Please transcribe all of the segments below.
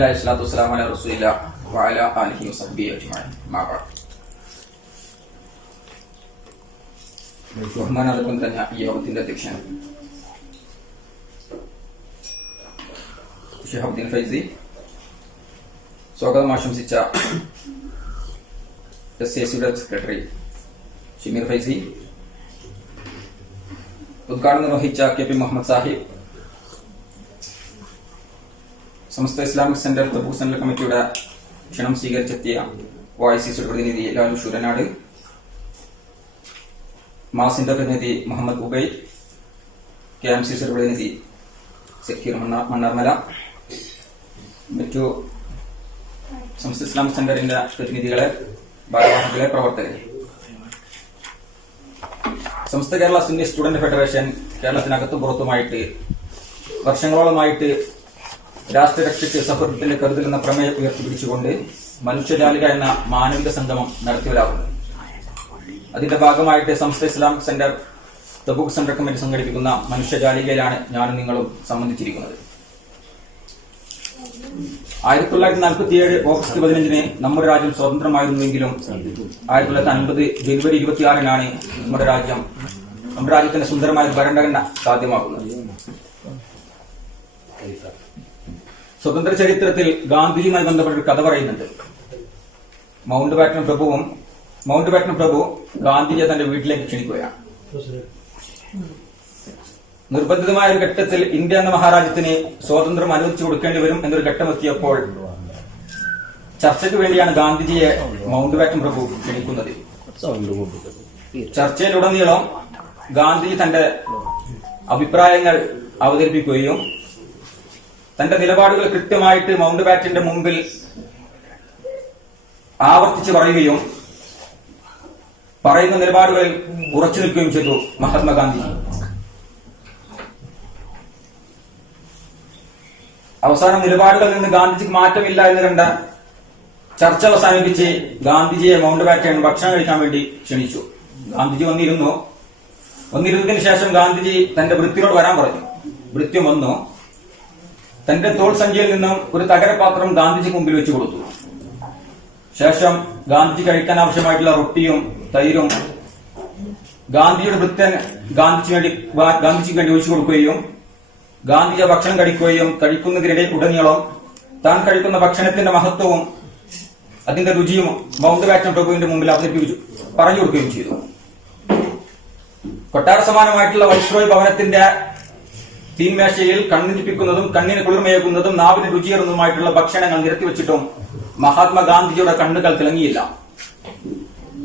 ബിസ്മില്ലാഹിർ സ്വലാത്തു വസ്സലാമു അലാ റസൂലില്ലാഹി വഅലാ ആലിഹി വസഹ്ബിഹി അജ്മഈൻ. ബഹുമാനത്തോടെ നിറഞ്ഞ ഈ യോഗത്തിന്റെ അധ്യക്ഷൻ ഷിഹാബുദ്ദീൻ ഫൈസി, സ്വാഗതം ആശംസിച്ച SACയുടെ സെക്രട്ടറി ഷമീർ ഫൈസി, ഉദ്ഘാടനം നിർവഹിച്ച KP മുഹമ്മദ് സാഹിബ്, സമസ്ത ഇസ്ലാമിക് സെന്റർ തബൂക്ക് സെന്റർ കമ്മിറ്റിയുടെ ക്ഷണം സ്വീകരിച്ചെത്തിയ OICCയുടെ പ്രതിനിധി ലാലു ശൂരനാട്, മാസിന്റെ പ്രതിനിധി മുഹമ്മദ് ഉബൈ, KMCCയുടെ പ്രതിനിധി സക്കീർ മണ്ണാർമല, മറ്റു സമസ്ത ഇസ്ലാമിക് സെന്ററിന്റെ പ്രതിനിധികളെ, ഭാരവാഹികളെ, പ്രവർത്തകരെ, സമസ്ത കേരള സുന്നി സ്റ്റുഡന്റ് ഫെഡറേഷൻ കേരളത്തിനകത്തും പുറത്തുമായിട്ട് വർഷങ്ങളോളമായിട്ട് രാഷ്ട്രരക്ഷയ്ക്ക് സൗഹൃദത്തിന്റെ കരുതൽ എന്ന പ്രമേയം ഉയർത്തിപ്പിടിച്ചുകൊണ്ട് മനുഷ്യജാലിക എന്ന മാനവിക സംഗമം നടത്തിവരാറുണ്ട്. അതിന്റെ ഭാഗമായിട്ട് Samastha Islamic centre Tabuk centre committee സംഘടിപ്പിക്കുന്ന മനുഷ്യജാലികയിലാണ് ഞാനും നിങ്ങളും സംബന്ധിച്ചിരിക്കുന്നത്. 1947 ഓഗസ്റ്റ് 15 നമ്മുടെ രാജ്യം സ്വതന്ത്രമായിരുന്നുവെങ്കിലും 1950 ജനുവരി 26 നമ്മുടെ രാജ്യത്തിന്റെ സുന്ദരമായ ഭരണഘടന സാധ്യമാക്കുന്നത്. സ്വതന്ത്ര ചരിത്രത്തിൽ ഗാന്ധിജിയുമായി ബന്ധപ്പെട്ട ഒരു കഥ പറയുന്നുണ്ട്. മൗണ്ട് ബാറ്റൺ പ്രഭു ഗാന്ധിജിയെ തന്റെ വീട്ടിലേക്ക് ക്ഷണിക്കുകയാണ്. നിർബന്ധിതമായ ഒരു ഘട്ടത്തിൽ ഇന്ത്യ എന്ന മഹാരാജ്യത്തിന് സ്വാതന്ത്ര്യം അനുവദിച്ചു കൊടുക്കേണ്ടി വരും എന്നൊരു ഘട്ടമെത്തിയപ്പോൾ ചർച്ചയ്ക്ക് വേണ്ടിയാണ് ഗാന്ധിജിയെ മൗണ്ട് ബാറ്റൺ പ്രഭു ക്ഷണിക്കുന്നത്. ചർച്ചയിലുടനീളം ഗാന്ധിജി തന്റെ അഭിപ്രായങ്ങൾ അവതരിപ്പിക്കുകയും തന്റെ നിലപാടുകൾ കൃത്യമായിട്ട് മൗണ്ട് ബാറ്റന്റെ മുമ്പിൽ ആവർത്തിച്ച് പറയുകയും പറയുന്ന നിലപാടുകളിൽ ഉറച്ചു നിൽക്കുകയും ചെയ്തു മഹാത്മാഗാന്ധിജി. അവസാനം നിലപാടുകളിൽ നിന്ന് ഗാന്ധിജിക്ക് മാറ്റമില്ല എന്ന് കണ്ട ചർച്ച അവസാനിപ്പിച്ച് ഗാന്ധിജിയെ മൗണ്ട് ബാറ്റൻ ഭക്ഷണം കഴിക്കാൻ വേണ്ടി ക്ഷണിച്ചു. ഗാന്ധിജി വന്നിരുന്നതിന് ശേഷം ഗാന്ധിജി തന്റെ വൃത്തിയോട് വരാൻ പറഞ്ഞു. വൃത്യം വന്നു. തന്റെ തോൾ സഞ്ചിയിൽ നിന്നും ഒരു തകരപാത്രം ഗാന്ധിജിക്ക് മുമ്പിൽ വെച്ചു കൊടുത്തു. ശേഷം ഗാന്ധിജി കഴിക്കാൻ ആവശ്യമായിട്ടുള്ള റൊട്ടിയും തൈരും ഗാന്ധിജിയുടെ വൃത്തൻ ഗാന്ധിജിക്ക് വേണ്ടി ഒഴിച്ചു കൊടുക്കുകയും ഗാന്ധിജി ഭക്ഷണം കഴിക്കുന്നതിനിടെ ഉടനീളം താൻ കഴിക്കുന്ന ഭക്ഷണത്തിന്റെ മഹത്വവും അതിന്റെ രുചിയും മൗണ്ട് ബാറ്റൺ പ്രഭുവിന്റെ മുമ്പിൽ അവതരിപ്പിച്ചു പറഞ്ഞു കൊടുക്കുകയും ചെയ്തു. കൊട്ടാര സമാനമായിട്ടുള്ള വൈസ്രോയ് ഭവനത്തിന്റെ തീൻമേശയിൽ കണ്ണിരിപ്പിക്കുന്നതും കണ്ണിന് കുളിർമയേക്കുന്നതും നാവിന് രുചിയേറുന്നതുമായിട്ടുള്ള ഭക്ഷണങ്ങൾ നിരത്തിവെച്ചിട്ടും മഹാത്മാഗാന്ധിജിയുടെ കണ്ണുകൾ തിളങ്ങിയില്ല.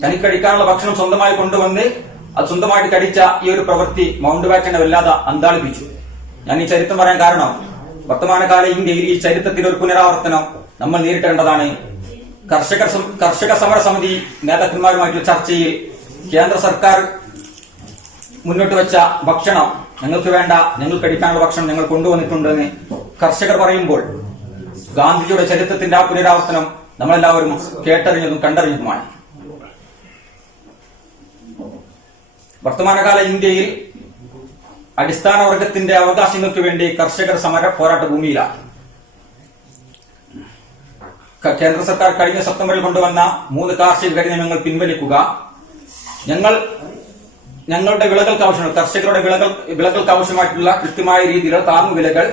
തനിക്ക് കഴിക്കാനുള്ള ഭക്ഷണം സ്വന്തമായി കൊണ്ടുവന്ന് അത് സ്വന്തമായിട്ട് കഴിച്ച ഈ ഒരു പ്രവൃത്തി മൗണ്ട് ബാറ്റനെ വല്ലാതെ അന്താളിപ്പിച്ചു. ഞാൻ ഈ ചരിത്രം പറയാൻ കാരണം വർത്തമാനകാല ഇന്ത്യയിൽ ഈ ചരിത്രത്തിന്റെ ഒരു പുനരാവർത്തനം നമ്മൾ നേരിട്ടേണ്ടതാണ്. കർഷക സമര സമിതി നേതാക്കന്മാരുമായിട്ടുള്ള ചർച്ചയിൽ കേന്ദ്ര സർക്കാർ മുന്നോട്ട് വെച്ച ഭക്ഷണം ഞങ്ങൾക്ക് വേണ്ട, ഞങ്ങൾ കഴിക്കാനുള്ള ഭക്ഷണം ഞങ്ങൾ കൊണ്ടുവന്നിട്ടുണ്ടെന്ന് കർഷകർ പറയുമ്പോൾ ഗാന്ധിജിയുടെ ചരിത്രത്തിന്റെ ആ പുനരാവർത്തനം നമ്മളെല്ലാവരും കേട്ടറിഞ്ഞതും കണ്ടറിഞ്ഞതുമാണ്. വർത്തമാനകാല ഇന്ത്യയിൽ അടിസ്ഥാന വർഗത്തിന്റെ അവകാശങ്ങൾക്ക് വേണ്ടി കർഷകർ സമര പോരാട്ട ഭൂമിയിലാണ്. കേന്ദ്ര സർക്കാർ കഴിഞ്ഞ സെപ്റ്റംബറിൽ കൊണ്ടുവന്ന 3 കാർഷിക കരിനിയമങ്ങൾ പിൻവലിക്കുക, ഞങ്ങളുടെ വിളകൾക്ക് ആവശ്യമുള്ള കർഷകരുടെ വിളകൾക്ക് ആവശ്യമായിട്ടുള്ള കൃത്യമായ രീതിയിലുള്ള താങ്ങുവിലകൾ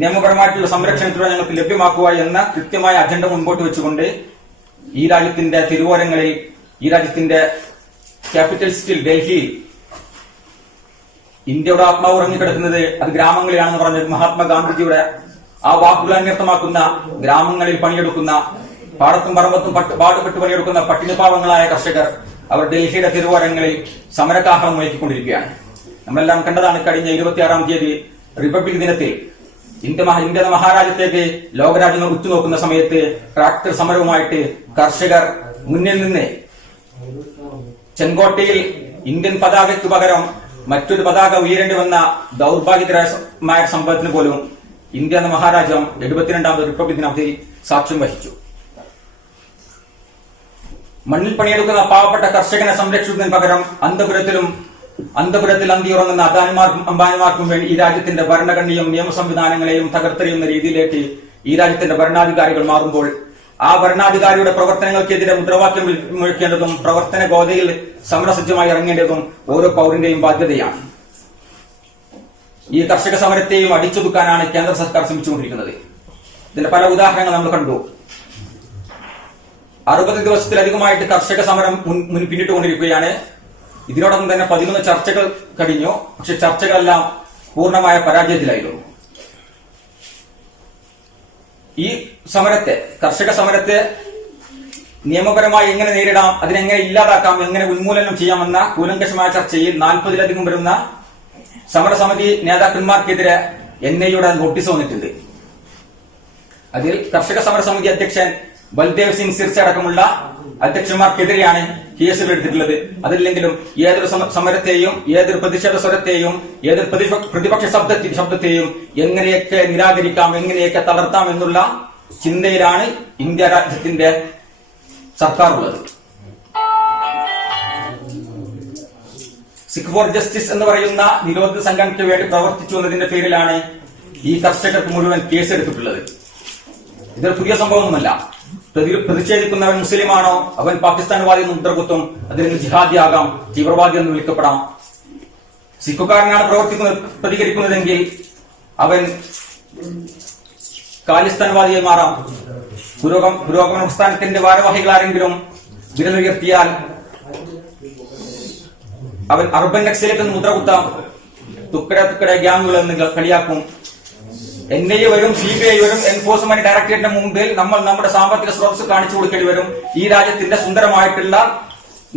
നിയമപരമായിട്ടുള്ള സംരക്ഷണത്തിലൂടെ ഞങ്ങൾക്ക് ലഭ്യമാക്കുക എന്ന കൃത്യമായ അജണ്ട മുൻപോട്ട് വെച്ചുകൊണ്ട് ഈ രാജ്യത്തിന്റെ തിരുവോരങ്ങളിൽ, ഈ രാജ്യത്തിന്റെ ക്യാപിറ്റൽ സിറ്റിയിൽ ഡൽഹിയിൽ ഇന്ത്യയുടെ ആത്മാവ് ഉറങ്ങിക്കിടക്കുന്നത് അത് ഗ്രാമങ്ങളിലാണെന്ന് പറഞ്ഞ മഹാത്മാഗാന്ധിജിയുടെ ആ വാക്കുകൾ അന്വർത്ഥമാക്കുന്ന ഗ്രാമങ്ങളിൽ പണിയെടുക്കുന്ന, പാടത്തും പറമ്പത്തും പാടുപെട്ട് പണിയെടുക്കുന്ന പട്ടിണിപ്പാവങ്ങളായ കർഷകർ അവർ ഡൽഹിയുടെ തിരുവോരങ്ങളിൽ സമരക്കാഹളം മുഴക്കിക്കൊണ്ടിരിക്കുകയാണ്. നമ്മളെല്ലാം കണ്ടതാണ്. കഴിഞ്ഞ 26-ാം തീയതി റിപ്പബ്ലിക് ദിനത്തിൽ ഇന്ത്യ മഹാരാജ്യത്തേക്ക് ലോകരാജ്യങ്ങൾ ഉറ്റുനോക്കുന്ന സമയത്ത് ട്രാക്ടർ സമരവുമായിട്ട് കർഷകർ മുന്നിൽ നിന്ന് ചെങ്കോട്ടയിൽ ഇന്ത്യൻ പതാകയ്ക്ക് പകരം മറ്റൊരു പതാക ഉയരേണ്ടി വന്ന ദൗർഭാഗ്യകരമായ സംഭവത്തിന് പോലും ഇന്ത്യ എന്ന മഹാരാജ്യം 72ാമത് റിപ്പബ്ലിക് ദിനത്തിൽ സാക്ഷ്യം വഹിച്ചു. മണ്ണിൽ പണിയെടുക്കുന്ന പാവപ്പെട്ട കർഷകനെ സംരക്ഷിക്കുന്നതിന് പകരം അന്തപുരത്തിൽ അന്തിയുറങ്ങുന്ന അദാനിമാർക്കും അംബാനിമാർക്കും വേണ്ടി ഈ രാജ്യത്തിന്റെ ഭരണഘടനയും നിയമ സംവിധാനങ്ങളെയും തകർത്തെറിയുന്ന രീതിയിലേക്ക് ഈ രാജ്യത്തിന്റെ ഭരണാധികാരികൾ മാറുമ്പോൾ ആ ഭരണാധികാരിയുടെ പ്രവർത്തനങ്ങൾക്കെതിരെ മുദ്രാവാക്യം മുഴക്കേണ്ടതും പ്രവർത്തന ഗോതയിൽ സമരസജ്ജമായി ഇറങ്ങേണ്ടതും ഓരോ പൗരന്റെയും ബാധ്യതയാണ്. ഈ കർഷക സമരത്തെയും അടിച്ചൊതുക്കാനാണ് കേന്ദ്ര സർക്കാർ ശ്രമിച്ചുകൊണ്ടിരിക്കുന്നത്. ഇതിന്റെ പല ഉദാഹരണങ്ങൾ നമ്മൾ കണ്ടു. 60 ദിവസത്തിലധികമായിട്ട് കർഷക സമരം പിന്നിട്ടുകൊണ്ടിരിക്കുകയാണ്. ഇതിനോടൊപ്പം തന്നെ 11 ചർച്ചകൾ കഴിഞ്ഞു. പക്ഷെ ചർച്ചകളെല്ലാം പൂർണ്ണമായ പരാജയത്തിലായിരുന്നു. ഈ സമരത്തെ, കർഷക സമരത്തെ നിയമപരമായി എങ്ങനെ നേരിടാം, അതിനെങ്ങനെ ഇല്ലാതാക്കാം, എങ്ങനെ ഉന്മൂലനം ചെയ്യാമെന്ന കൂലങ്കഷമായ ചർച്ചയിൽ 40-ലധികം വരുന്ന സമരസമിതി നേതാക്കന്മാർക്കെതിരെ NIA നോട്ടീസ് വന്നിട്ടുണ്ട്. അതിൽ കർഷക സമരസമിതി അധ്യക്ഷൻ ബൽദേവ് സിംഗ് സിർസ അടക്കമുള്ള അധ്യക്ഷന്മാർക്കെതിരെയാണ് കേസുകൾ എടുത്തിട്ടുള്ളത്. അതില്ലെങ്കിലും ഏതൊരു സമരത്തെയും, ഏതൊരു പ്രതിഷേധ സ്വരത്തെയും, ഏതൊരു പ്രതിപക്ഷ ശബ്ദത്തെയും എങ്ങനെയൊക്കെ നിരാകരിക്കാം, എങ്ങനെയൊക്കെ തളർത്താം എന്നുള്ള ചിന്തയിലാണ് ഇന്ത്യ രാജ്യത്തിന്റെ സർക്കാർ ഉള്ളത്. സിഖ് ഫോർ ജസ്റ്റിസ് എന്ന് പറയുന്ന നിരോധിത സംഘടനയ്ക്ക് വേണ്ടി പ്രവർത്തിച്ചു എന്നതിന്റെ പേരിലാണ് ഈ കർഷകർക്ക് മുഴുവൻ കേസെടുത്തിട്ടുള്ളത്. ഇതൊരു പുതിയ സംഭവമൊന്നുമല്ല. പ്രതിഷേധിക്കുന്നവൻ മുസ്ലിമാണോ, അവൻ പാകിസ്ഥാൻവാദി എന്ന് മുദ്രകുത്തും, അതിന് ജിഹാദിയാകാം, തീവ്രവാദി എന്ന് വിളിക്കപ്പെടാം. സിഖുകാരനാണ് പ്രതികരിക്കുന്നതെങ്കിൽ അവൻ ഖാലിസ്ഥാൻവാദിയായി മാറാം. പുരോഗമന പ്രസ്ഥാനത്തിന്റെ ഭാരവാഹികൾ ആരെങ്കിലും വിരലുയർത്തിയാൽ അവൻ അർബൻ നക്സലേറ്റ് എന്ന് മുദ്രകുത്താം, തുക്കട ഗ്യാങ്ങുകൾ എന്ന് കളിയാക്കും. NIA വരും, CBI വരും, എൻഫോഴ്സ്മെന്റ് ഡയറക്ടറേറ്റിന് മുമ്പിൽ നമ്മൾ നമ്മുടെ സാമ്പത്തിക സ്രോതസ് കാണിച്ചു കൊടുക്കേണ്ടി വരും. ഈ രാജ്യത്തിന്റെ സുന്ദരമായിട്ടുള്ള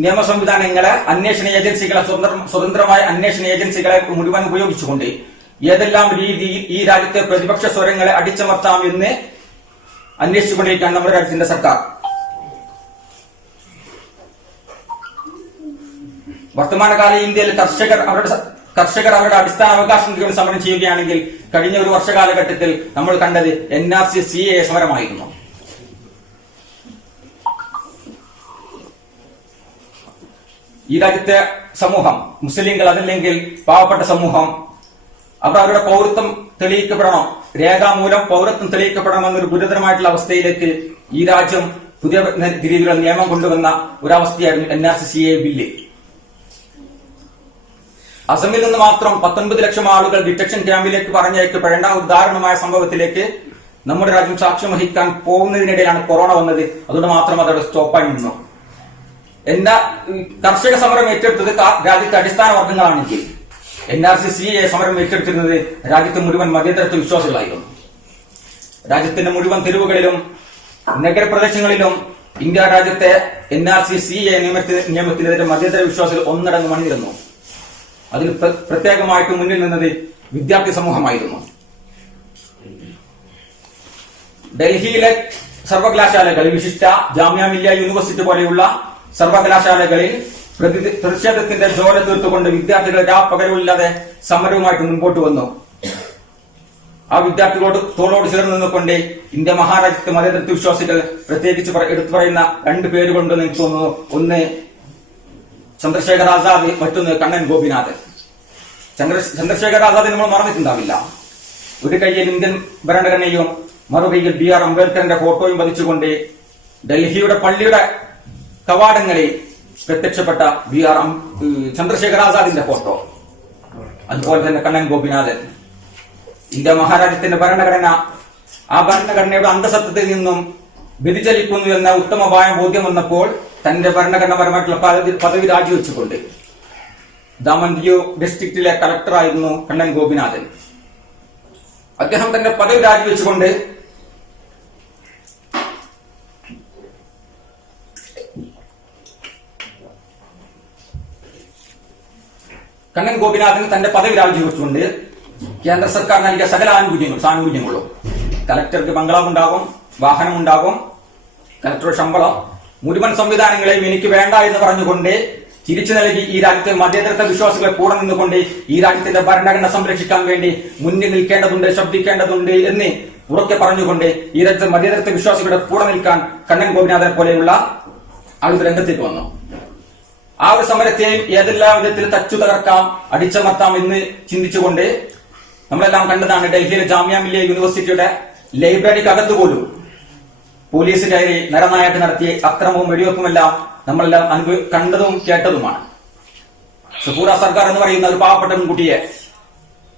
നിയമ സംവിധാനങ്ങളെ, അന്വേഷണ ഏജൻസികളെ, സ്വതന്ത്രമായ അന്വേഷണ ഏജൻസികളെ മുഴുവൻ ഉപയോഗിച്ചുകൊണ്ട് ഏതെല്ലാം രീതിയിൽ ഈ രാജ്യത്തെ പ്രതിപക്ഷ സ്വരങ്ങളെ അടിച്ചമർത്താം എന്ന് അന്വേഷിച്ചുകൊണ്ടിരിക്കുകയാണ് നമ്മുടെ രാജ്യത്തിന്റെ സർക്കാർ. വർത്തമാനകാല ഇന്ത്യയിൽ കർഷകർ അവരുടെ അടിസ്ഥാന അവകാശങ്ങൾക്ക് വേണ്ടി സമരം ചെയ്യുകയാണെങ്കിൽ കഴിഞ്ഞ ഒരു വർഷകാലഘട്ടത്തിൽ നമ്മൾ കണ്ടത് NRC CAA സമരമായിരുന്നു. ഈ രാജ്യത്തെ സമൂഹം, മുസ്ലിങ്ങൾ, അതല്ലെങ്കിൽ പാവപ്പെട്ട സമൂഹം, അവർ അവരുടെ പൗരത്വം തെളിയിക്കപ്പെടണം, രേഖാമൂലം പൗരത്വം തെളിയിക്കപ്പെടണമെന്നൊരു ഗുരുതരമായിട്ടുള്ള അവസ്ഥയിലേക്ക് ഈ രാജ്യം പുതിയ രീതിയിലുള്ള നിയമം കൊണ്ടുവന്ന ഒരവസ്ഥയായിരുന്നു NRC CAA ബില്ല്. അസമിൽ നിന്ന് മാത്രം 19 ലക്ഷം ആളുകൾ ഡിറ്റക്ഷൻ ക്യാമ്പിലേക്ക് പറഞ്ഞയക്കപ്പെടേണ്ട ഒരു ദാരുണമായ സംഭവത്തിലേക്ക് നമ്മുടെ രാജ്യം സാക്ഷ്യം വഹിക്കാൻ പോകുന്നതിനിടയിലാണ് കൊറോണ വന്നത്. അതുകൊണ്ട് മാത്രം അതോടെ സ്റ്റോപ്പായി നിന്നു. കർഷക സമരം ഏറ്റെടുത്തത് രാജ്യത്തെ അടിസ്ഥാന വർഗങ്ങളാണെങ്കിൽ NRC CAA സമരം ഏറ്റെടുത്തിരുന്നത് രാജ്യത്തെ മുഴുവൻ മതേതരത്വ വിശ്വാസികളായിരുന്നു. രാജ്യത്തിന്റെ മുഴുവൻ തെരുവുകളിലും നഗരപ്രദേശങ്ങളിലും ഇന്ത്യ രാജ്യത്തെ NRC CAA നിയമത്തിനെതിരെ മതേതര വിശ്വാസികൾ ഒന്നടങ്കം അണിനിരന്നു. അതിൽ പ്രത്യേകമായിട്ട് മുന്നിൽ നിന്നത് വിദ്യാർത്ഥി സമൂഹമായിരുന്നു. ഡൽഹിയിലെ സർവകലാശാലകളിൽ, വിശിഷ്ട ജാമ്യ മില്ലിയ യൂണിവേഴ്സിറ്റി പോലെയുള്ള സർവകലാശാലകളിൽ പ്രതിഷേധത്തിന്റെ ജോല തീർത്തുകൊണ്ട് വിദ്യാർത്ഥികൾ പകരമില്ലാതെ സമരവുമായിട്ട് മുൻപോട്ട് വന്നു. ആ വിദ്യാർത്ഥികളോട് തോളോട് ചേർന്ന് നിന്നുകൊണ്ട് ഇന്ത്യ മഹാരാജ്യത്തെ മതേതരത്വ വിശ്വാസികൾ പ്രത്യേകിച്ച് എടുത്തു പറയുന്ന 2 പേരുകൊണ്ടെന്ന് എനിക്ക് തോന്നുന്നു. ഒന്ന് ചന്ദ്രശേഖർ ആസാദ്, മറ്റൊന്ന് കണ്ണൻ ഗോപിനാഥ്. ചന്ദ്രശേഖർ ആസാദ് നമ്മൾ മറന്നിട്ടുണ്ടാവില്ല. ഒരു കൈയിൽ ഇന്ത്യൻ ഭരണഘടനയും മറുകൈയിൽ BR അംബേദ്കറിന്റെ ഫോട്ടോയും പതിച്ചുകൊണ്ട് ഡൽഹിയുടെ പള്ളിയുടെ കവാടങ്ങളിൽ പ്രത്യക്ഷപ്പെട്ട ചന്ദ്രശേഖർ ആസാദിന്റെ ഫോട്ടോ. അതുപോലെ തന്നെ കണ്ണൻ ഗോപിനാഥൻ. ഇന്ത്യ മഹാരാജ്യത്തിന്റെ ഭരണഘടന, ആ ഭരണഘടനയുടെ അന്തസത്തത്തിൽ നിന്നും വ്യതിചലിക്കുന്നു എന്ന ഉത്തമമായ ബോധ്യം വന്നപ്പോൾ തന്റെ ഭരണഘടനാപരമായിട്ടുള്ള പദവി രാജിവെച്ചുകൊണ്ട് ദാമൻദിയു ഡിസ്ട്രിക്റ്റിലെ കളക്ടറായിരുന്നു കണ്ണൻ ഗോപിനാഥൻ. അദ്ദേഹം തന്റെ പദവി രാജിവെച്ചുകൊണ്ട് കണ്ണൻ ഗോപിനാഥൻ തന്റെ പദവി രാജിവെച്ചുകൊണ്ട് കേന്ദ്ര സർക്കാർ നൽകിയ സകല സാനുകൂല്യങ്ങളും, കലക്ടർക്ക് ബംഗ്ലാവ് ഉണ്ടാകും, വാഹനം ഉണ്ടാകും, കലക്ടറുടെ ശമ്പളം, മുഴുവൻ സംവിധാനങ്ങളെയും എനിക്ക് വേണ്ട എന്ന് പറഞ്ഞുകൊണ്ട് തിരിച്ചു നൽകി ഈ രാജ്യത്തെ മതേതരത്വ വിശ്വാസികളെ കൂടെ നിന്നുകൊണ്ട് ഈ രാജ്യത്തിന്റെ ഭരണഘടന സംരക്ഷിക്കാൻ വേണ്ടി മുന്നിൽ നിൽക്കേണ്ടതുണ്ട്, ശബ്ദിക്കേണ്ടതുണ്ട് എന്ന് ഉറക്കെ പറഞ്ഞുകൊണ്ട് ഈ രാജ്യത്തെ മതേതരത്വ വിശ്വാസികളുടെ കൂടെ നിൽക്കാൻ കണ്ണൻ ഗോപിനാഥനെ പോലെയുള്ള ആളുകൾ രംഗത്തേക്ക് വന്നു. ആ ഒരു സമരത്തെയും ഏതെല്ലാം വിധത്തിൽ തച്ചു തകർക്കാം, അടിച്ചമർത്താം എന്ന് ചിന്തിച്ചുകൊണ്ട് നമ്മളെല്ലാം കണ്ടതാണ് ഡൽഹിയിലെ ജാമ്യ മില്ലിയ യൂണിവേഴ്സിറ്റിയുടെ ലൈബ്രറിക്കകത്ത് പോലും പോലീസ് കയറി നരനായാട്ട് നടത്തിയ അക്രമവും വെടിവെപ്പുമെല്ലാം നമ്മളെല്ലാം കണ്ടതും കേട്ടതുമാണ്. സഫൂറ സർക്കാർ എന്ന് പറയുന്ന ഒരു പാവപ്പെട്ട പെൺകുട്ടിയെ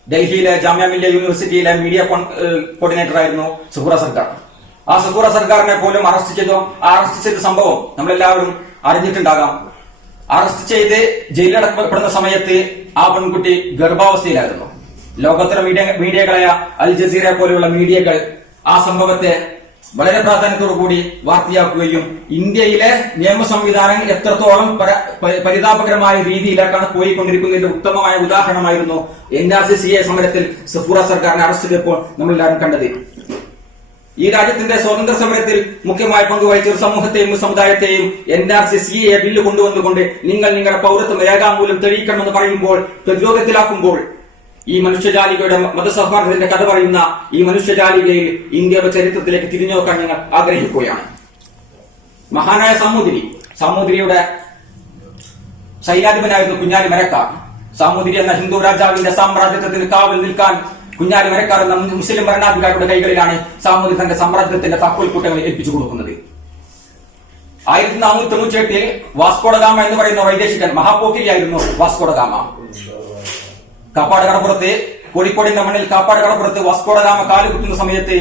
ഡൽഹിയിലെ ജാമ്യ മില്ലിയ യൂണിവേഴ്സിറ്റിയിലെ മീഡിയ കോർഡിനേറ്റർ ആയിരുന്നു സഫൂറ സർക്കാർ. ആ സഫൂറ സർക്കാരിനെ പോലും അറസ്റ്റ് ചെയ്ത സംഭവം നമ്മളെല്ലാവരും അറിഞ്ഞിട്ടുണ്ടാകാം. അറസ്റ്റ് ചെയ്ത് ജയിലിലടക്കപ്പെടുന്ന സമയത്ത് ആ പെൺകുട്ടി ഗർഭാവസ്ഥയിലായിരുന്നു. ലോകോത്തര മീഡിയകളായ അൽ ജസീറ പോലെയുള്ള മീഡിയകൾ ആ സംഭവത്തെ വളരെ പ്രാധാന്യത്തോടു കൂടി വാർത്തയാക്കുകയും ഇന്ത്യയിലെ നിയമ സംവിധാനം എത്രത്തോളം പരിതാപകരമായ രീതിയിലേക്കാണ് പോയിക്കൊണ്ടിരിക്കുന്നതിന്റെ ഉത്തമമായ ഉദാഹരണമായിരുന്നു NRC-CA സമരത്തിൽ സഫൂറ സർക്കാരിനെ അറസ്റ്റ് ചെയ്തപ്പോൾ നമ്മളെല്ലാവരും കണ്ടത്. ഈ രാജ്യത്തിന്റെ സ്വാതന്ത്ര്യ സമരത്തിൽ മുഖ്യമായ പങ്കുവഹിച്ച ഒരു സമൂഹത്തെയും സമുദായത്തെയും NRC-CA ബില്ല് കൊണ്ടുവന്നുകൊണ്ട് നിങ്ങളുടെ പൗരത്വം രേഖാമൂലം തെളിയിക്കണമെന്ന് പറയുമ്പോൾ, പ്രതിരോധത്തിലാക്കുമ്പോൾ, ഈ മനുഷ്യജാലികയുടെ മതസൗഹാർദ്ദത്തിന്റെ കഥ പറയുന്ന ഈ മനുഷ്യജാലികയിൽ ഇന്ത്യയുടെ ചരിത്രത്തിലേക്ക് തിരിഞ്ഞു നോക്കാൻ ഞങ്ങൾ ആഗ്രഹിക്കുകയാണ്. മഹാനായ സാമൂതിരിയുടെ സൈന്യാധിപനായിരുന്നു കുഞ്ഞാലി മരക്കാർ. സാമൂതിരി എന്ന ഹിന്ദു രാജാവിന്റെ സാമ്രാജ്യത്തിന് കാവൽ നിൽക്കാൻ കുഞ്ഞാലി മരക്കാർ എന്ന മുസ്ലിം ഭരണാധികാരിയുടെ കൈകളിലാണ് സാമൂതിരി തന്റെ സാമ്രാജ്യത്തിന്റെ താക്കോൽക്കൂട്ടങ്ങൾ ഏൽപ്പിച്ചു കൊടുക്കുന്നത്. 1498 വാസ്കോഡഗാമ എന്ന് പറയുന്ന വൈദേശികൻ മഹാപോക്കിരിയായിരുന്നു വാസ്കോഡഗാമ. കാപ്പാട് കടപ്പുറത്ത്, കോഴിക്കോടിന്റെ മണ്ണിൽ കാപ്പാട് കടപ്പുറത്ത് വാസ്കോഡഗാമ കാലുകുത്തുന്ന സമയത്ത്